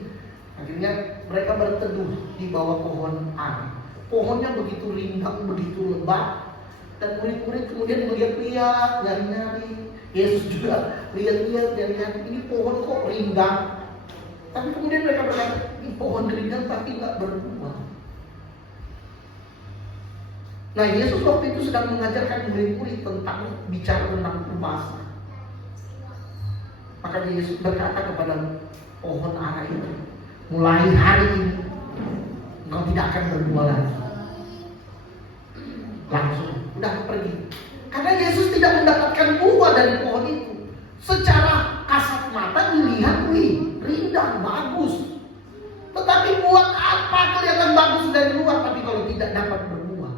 Akhirnya mereka berteduh di bawah pohon ara. Pohonnya begitu rindang, begitu lebat, dan murid-murid kemudian melihat-lihat, nyari-nyari. Yesus juga lihat-lihat, nyari-nyari, ini pohon kok rindang. Tapi kemudian mereka berkata, ini pohon rindang tapi nggak berbuah. Nah, Yesus waktu itu sedang mengajarkan murid-murid bicara tentang puasa. Maka Yesus berkata kepada pohon ara itu, mulai hari ini engkau tidak akan berbuah lagi. Langsung udah pergi. Karena Yesus tidak mendapatkan buah dari pohon itu. Secara kasat mata dilihat, wih, rindang, bagus. Tetapi buat apa kelihatan bagus dari luar, tapi kalau tidak dapat berbuah?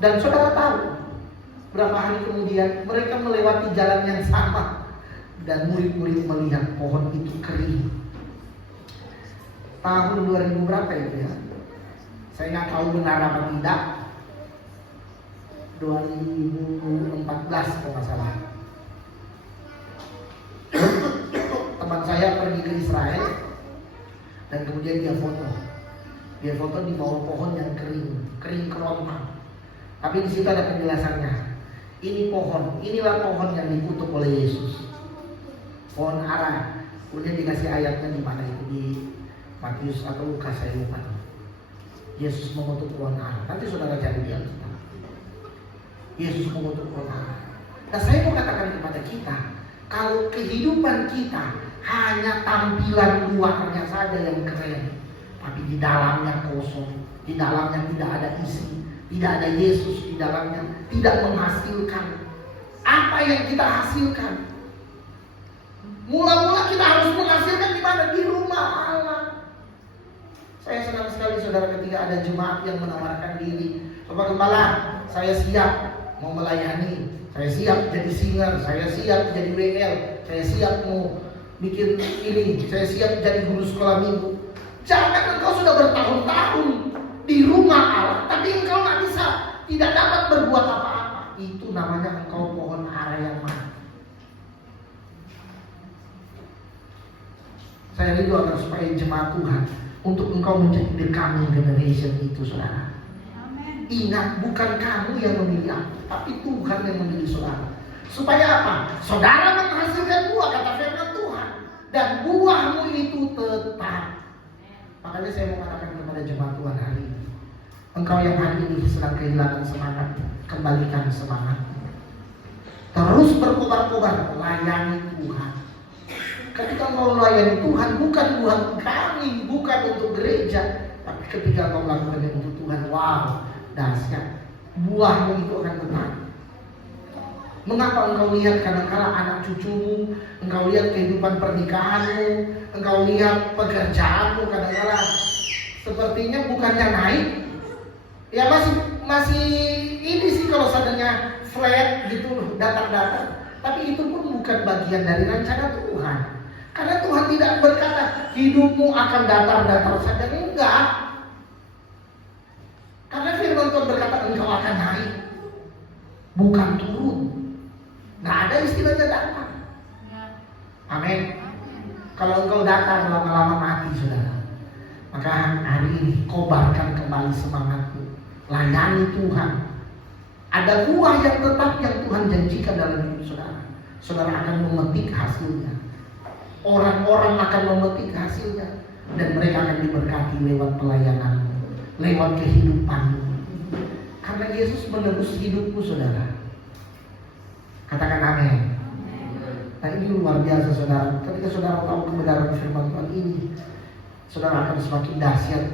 Dan saudara tahu, berapa hari kemudian mereka melewati jalan yang sama, dan murid-murid melihat pohon itu kering. Tahun 2000 berapa itu ya? Saya nggak tahu benar apa tidak. 2014 kalau nggak salah. Teman saya pergi ke Israel dan kemudian dia foto. Dia foto di bawah pohon yang kering kerontang. Tapi di situ ada penjelasannya. Ini pohon, inilah pohon yang dikutuk oleh Yesus. Pohon ara. Kemudian dikasih ayatnya di mana itu, di Matius atau Lukas, saya lupa. Yesus mengutuk pohon ara. Nanti saudara cari dia. Yesus mengutuk pohon ara. Nah, saya mau katakan kepada kita, kalau kehidupan kita hanya tampilan luarnya saja yang keren, tapi di dalamnya kosong, di dalamnya tidak ada isi, tidak ada Yesus di dalamnya, tidak menghasilkan apa yang kita hasilkan. Mula-mula kita harus menghasilkan di mana? Di rumah Allah. Saya senang sekali saudara ketika ada jemaat yang menawarkan diri, Bapak Gembala, saya siap mau melayani, saya siap jadi singer, saya siap jadi WL, saya siap mau bikin ini, saya siap jadi guru sekolah minggu. Jangan engkau sudah bertahun-tahun di rumah Allah, tapi engkau nggak bisa, tidak dapat berbuat apa-apa. Itu namanya engkau pohon ara yang mati. Saya rindu agar supaya jemaat Tuhan untuk engkau menjadi the coming generation itu, saudara. Ingat, bukan kamu yang memilih aku, tapi Tuhan yang memilih saudara. Supaya apa? Saudara menghasilkan buah, kata firman Tuhan. Dan buahmu itu tetap. Makanya saya mau katakan kepada jemaat Tuhan hari ini, engkau yang hari ini sedang kehilangan semangat, kembalikan semangat. Terus berkobar-kobar, layani Tuhan. Ketika engkau melayani Tuhan, bukan buat kami, bukan untuk gereja, tapi ketika engkau melakukannya untuk Tuhan, wow, dahsyat, buahmu itu akan tetap. Mengapa engkau lihat kadang-kala anak cucumu, engkau lihat kehidupan pernikahanmu, engkau lihat pekerjaanmu kadang-kala sepertinya bukannya naik, ya masih ini sih kalau seandainya flat gitu, datar-datar, tapi itu pun bukan bagian dari rencana Tuhan. Karena Tuhan tidak berkata hidupmu akan datar-datar saja, enggak. Karena firman Tuhan berkata engkau akan naik, bukan turun. Nggak ada istilahnya datar. Amin. Kalau engkau datar lama-lama mati, saudara. Maka hari ini kobarkan kembali semangatmu, layani Tuhan. Ada buah yang tetap yang Tuhan janjikan dalam hidup saudara. Saudara akan memetik hasilnya. Orang-orang akan memetik hasilnya, dan mereka akan diberkati lewat pelayananmu, lewat kehidupanmu. Karena Yesus menebus hidupmu, saudara. Katakan amin. Nah, ini luar biasa, saudara. Ketika saudara tahu kebenaran firman Tuhan ini, saudara akan semakin dahsyat.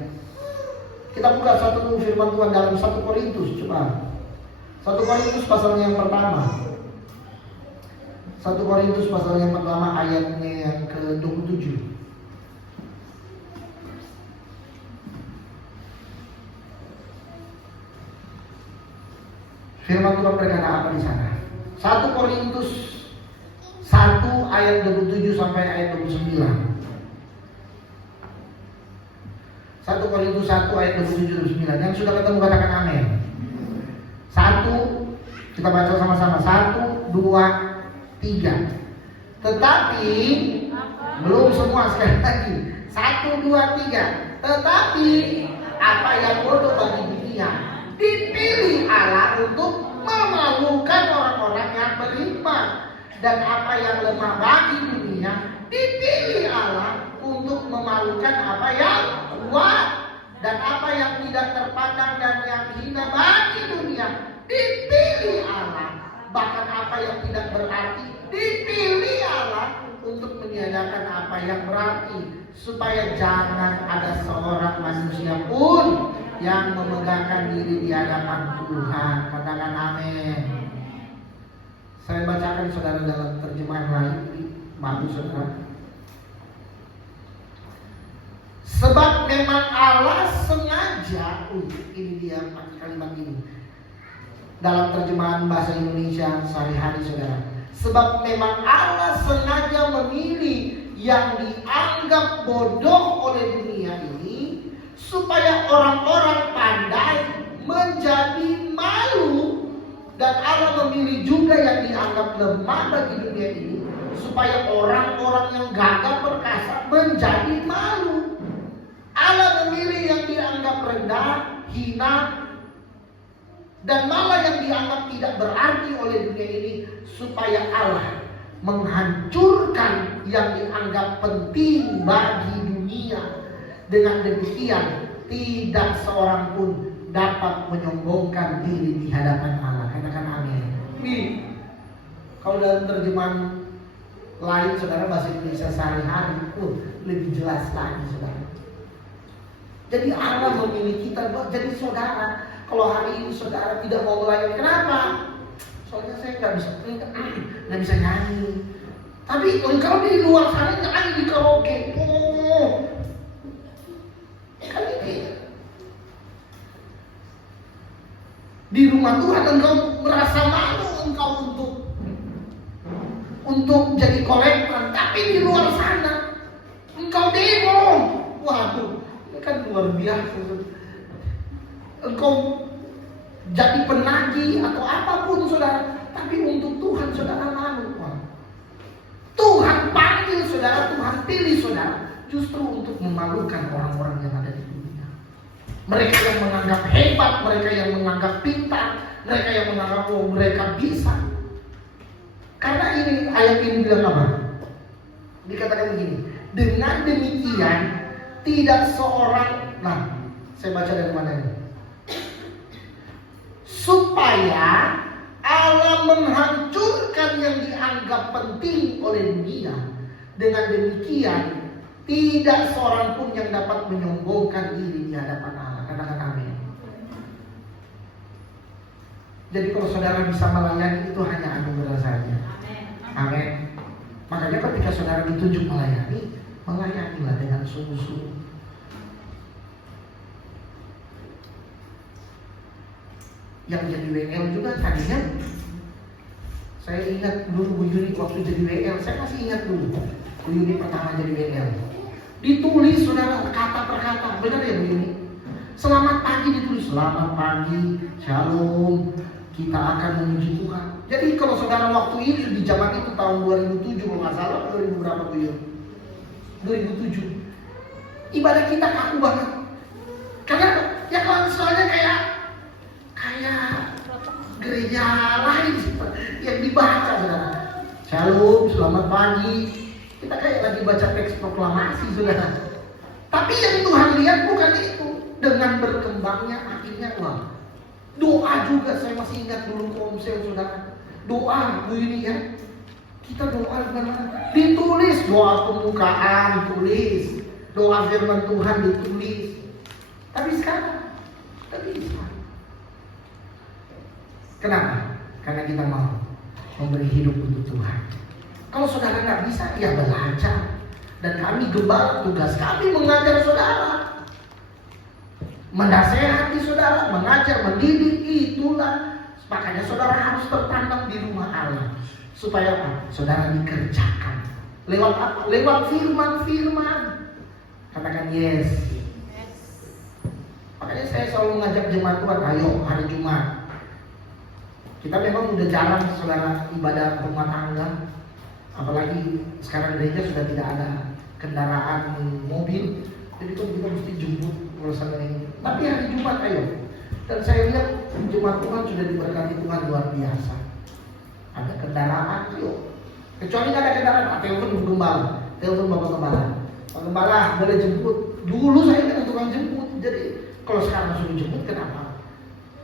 Kita buka satu firman Tuhan dalam 1 Korintus, coba. 1 Korintus pasal yang pertama. 1 Korintus pasal yang pertama ayatnya yang ke-27. Firman Tuhan berkata apa di sana? 1 Korintus 1 ayat 27 sampai ayat 29. 1 Korintus 1 ayat 27 29. Yang sudah ketemu katakan amin. 1, kita baca sama-sama. 1, 2, 3. Tetapi belum semua, sekali lagi. 1, 2, 3. Tetapi apa yang bodoh bagi dunia dipilih Allah untuk memalukan orang-orang yang beriman, dan apa yang lemah bagi dunia dipilih Allah untuk memalukan apa yang kuat, dan apa yang tidak terpandang dan yang hina bagi dunia dipilih Allah bahkan apa yang tidak berarti. Dipilih Allah untuk meniadakan apa yang berarti, supaya jangan ada seorang manusia pun yang memegahkan diri di hadapan Tuhan. Katakan amin. Saya bacakan saudara dalam terjemahan lain, bagus saudara. Sebab memang Allah sengaja, ini dia pakai kalimat ini dalam terjemahan bahasa Indonesia sehari-hari saudara. Sebab memang Allah sengaja memilih yang dianggap bodoh oleh dunia ini, supaya orang-orang pandai menjadi malu. Dan Allah memilih juga yang dianggap lemah bagi dunia ini, supaya orang-orang yang gagah perkasa menjadi malu. Allah memilih yang dianggap rendah, hina, dan malah yang dianggap tidak berarti oleh dunia ini, supaya Allah menghancurkan yang dianggap penting bagi dunia. Dengan demikian tidak seorang pun dapat menyombongkan diri di hadapan Allah. Katakan amin. Kalau dalam terjemahan lain saudara, bahasa Indonesia sehari-hari lebih jelas lagi saudara. Jadi Allah memilih kita buat jadi saudara. Kalau hari ini saudara tidak mau melayani, kenapa? Soalnya saya nggak bisa nyanyi. Tapi engkau di luar sana nyanyi di karaoke. Kan ini. Di rumah Tuhan engkau merasa malu engkau untuk jadi kolektor. Tapi di luar sana engkau demo. Waduh, ini kan luar biasa. Engkau jadi penagih atau apapun saudara, tapi untuk Tuhan saudara malu. Tuhan panggil saudara, Tuhan pilih saudara justru untuk memalukan orang-orang yang ada di dunia. Mereka yang menganggap hebat, mereka yang menganggap pintar, mereka yang menganggap mereka bisa. Karena ini ayat ini bilang apa? Dikatakan begini, dengan demikian tidak seorang, saya baca dari mana ini? Supaya Allah menghancurkan yang dianggap penting oleh dunia. Dengan demikian tidak seorang pun yang dapat menyombongkan diri di hadapan Allah. Katakan amin. Jadi kalau saudara bisa melayani itu hanya anugerah saja. Amin. Makanya ketika saudara ditunjuk melayani, melayanilah dengan sungguh-sungguh. Yang jadi WL juga tadinya, saya ingat dulu Bu Yuni waktu jadi WL, saya masih ingat dulu Bu Yuni pertama jadi WL. Ditulis saudara kata per kata, benar ya Bu Yuni? Selamat pagi ditulis, selamat pagi, shalom, kita akan memuji Tuhan. Jadi kalau saudara waktu itu di zaman itu tahun 2007 kalau nggak salah, 2000 berapa Bu Yuni? 2007. Ibadah kita kaku banget. Karena ya kalau soalnya kayak gereja lain yang dibaca saudara. Shalom, selamat pagi. Kita kayak lagi baca teks proklamasi saudara. Tapi yang Tuhan lihat bukan itu. Dengan berkembangnya akhirnya doa juga. Saya masih ingat dulu komsel saudara. Doa Bu ini ya. Kita doa gimana? Ditulis doa pembukaan, tulis. Doa firman Tuhan ditulis. Tapi sekarang kita bisa. Kenapa? Karena kita mau memberi hidup untuk Tuhan. Kalau saudara nggak bisa, ya belajar. Dan kami gembala, tugas kami mengajar saudara, menasehati saudara, mengajar, mendidik. Itulah makanya saudara harus tertanam di rumah Allah. Supaya apa? Saudara dikerjakan. Lewat apa? Lewat firman-firman. Katakan yes. Makanya saya selalu ngajak jemaat Tuhan, ayo hari Jumat. Kita memang udah jarang saudara ibadah rumah tangga. Apalagi sekarang gereja sudah tidak ada kendaraan mobil. Jadi kan kita mesti jemput urusan ini. Tapi hari Jumat ayo. Dan saya lihat jemaat Tuhan sudah diberkati Tuhan luar biasa. Ada kendaraan, yuk. Kecuali nggak ada kendaraan, telepon gembala, telepon bapak gembala. Pak gembala boleh jemput. Dulu saya kan tukang jemput. Jadi kalau sekarang sudah jemput, kenapa?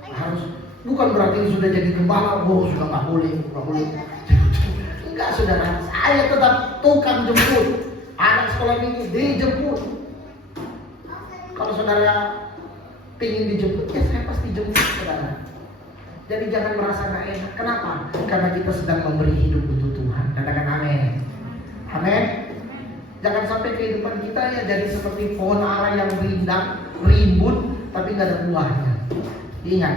Harus Bukan berarti sudah jadi gembala, sudah nggak boleh. Enggak saudara, saya tetap tukang jemput. Anak sekolah minggu dijemput. Kalau saudara pengen dijemput, ya saya pasti jemput saudara. Jadi jangan merasa nggak enak. Kenapa? Karena kita sedang memberi hidup untuk Tuhan. Katakan amin. Amin. Jangan sampai kehidupan kita ya jadi seperti pohon ara yang rindang, rimbun, tapi nggak ada buahnya. Ingat,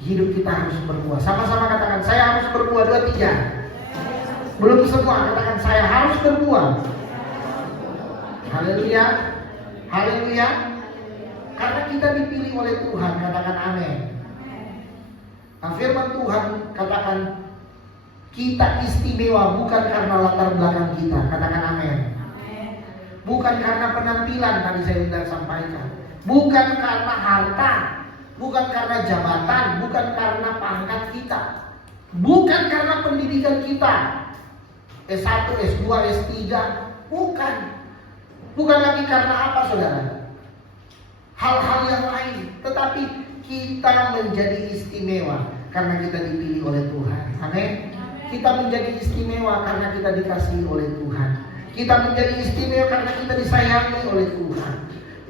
hidup kita harus berbuah. Sama-sama katakan, saya harus berbuah. 2, 3. Belum semua, katakan saya harus berbuah. Haleluya. Haleluya. Karena kita dipilih oleh Tuhan, katakan amin. Nah, firman Tuhan katakan kita istimewa bukan karena latar belakang kita, katakan amin. Bukan karena penampilan, tadi saya sudah sampaikan. Bukan karena harta, bukan karena jabatan, bukan karena pangkat kita, bukan karena pendidikan kita, S1, S2, S3, bukan. Bukan lagi karena apa saudara? Hal-hal yang lain, tetapi kita menjadi istimewa karena kita dipilih oleh Tuhan. Amin. Kita menjadi istimewa karena kita dikasihi oleh Tuhan. Kita menjadi istimewa karena kita disayangi oleh Tuhan.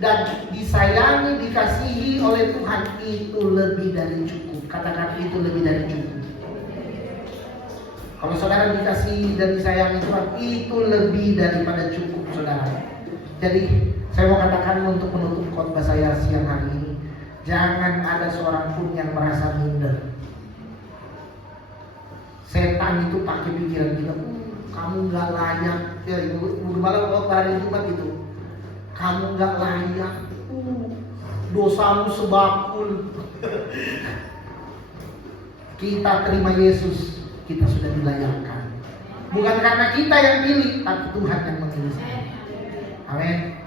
Dan disayangi, dikasihi oleh Tuhan itu lebih dari cukup. Katakan itu lebih dari cukup. Kalau saudara dikasihi dan disayangi Tuhan, itu lebih daripada cukup saudara. Jadi saya mau katakan untuk menutup khotbah saya siang hari ini, jangan ada seorang pun yang merasa minder. Setan itu pakai pikiran kita, kamu nggak layak. Ya, ibu gembala khotbah hari Jumat itu, kamu nggak layak. Dosamu sebakul. Kita terima Yesus, kita sudah dilayakkan. Bukan karena kita yang pilih, tapi Tuhan yang memilih. Amin.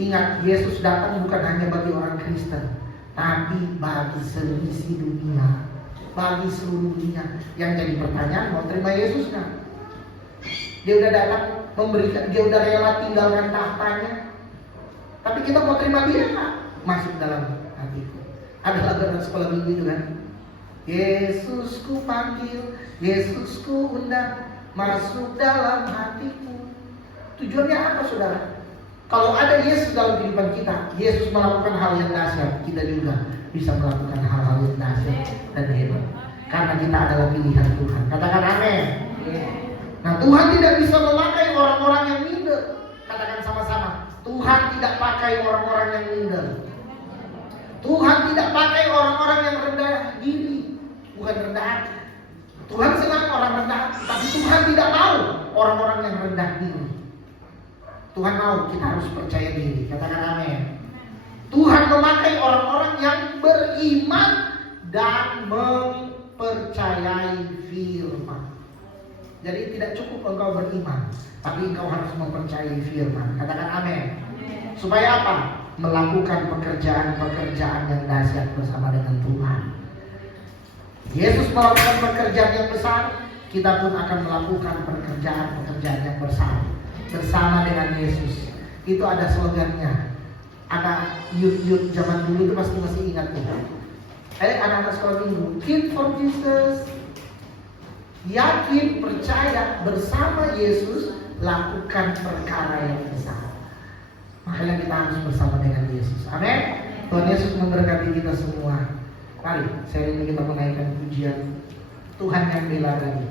Ingat, Yesus datang bukan hanya bagi orang Kristen, tapi bagi seluruh dunia, bagi seluruh dunia. Yang jadi pertanyaan, mau terima Yesus nggak? Dia udah datang memberikan, dia udah rela tinggalkan tahtanya, tapi kita mau terima dia nggak? Masuk dalam hatiku. Ada lagu anak sekolah minggu itu kan? Yesusku panggil, Yesusku undang, masuk dalam hatiku. Tujuannya apa saudara? Kalau ada Yesus dalam kehidupan kita, Yesus melakukan hal yang dahsyat, kita juga bisa melakukan hal-hal yang dahsyat dan hebat. Karena kita adalah pilihan Tuhan. Katakan amin. Nah, Tuhan tidak bisa memakai orang-orang yang minder. Katakan sama-sama, Tuhan tidak pakai orang-orang yang minder. Tuhan tidak pakai orang-orang yang rendah diri, bukan rendah hati. Tuhan senang orang rendah hati, tapi Tuhan tidak mau orang-orang yang rendah diri. Tuhan mau kita harus percaya diri. Katakan amin. Tuhan memakai orang-orang yang beriman dan mempercayai firman. Jadi tidak cukup engkau beriman, tapi engkau harus mempercayai firman. Katakan amin. Supaya apa? Melakukan pekerjaan-pekerjaan yang dahsyat bersama dengan Tuhan. Yesus melakukan pekerjaan yang besar, kita pun akan melakukan pekerjaan-pekerjaan yang besar bersama dengan Yesus. Itu ada slogannya. Ada youth zaman dulu itu pasti masih ingat tuh. Anak-anak sekolah minggu, Kid for Jesus. Yakin, percaya bersama Yesus, lakukan perkara yang besar. Makanya kita harus bersama dengan Yesus. Amin. Tuhan Yesus memberkati kita semua. Mari, saya ingin kita menaikkan pujian Tuhan yang bela diri.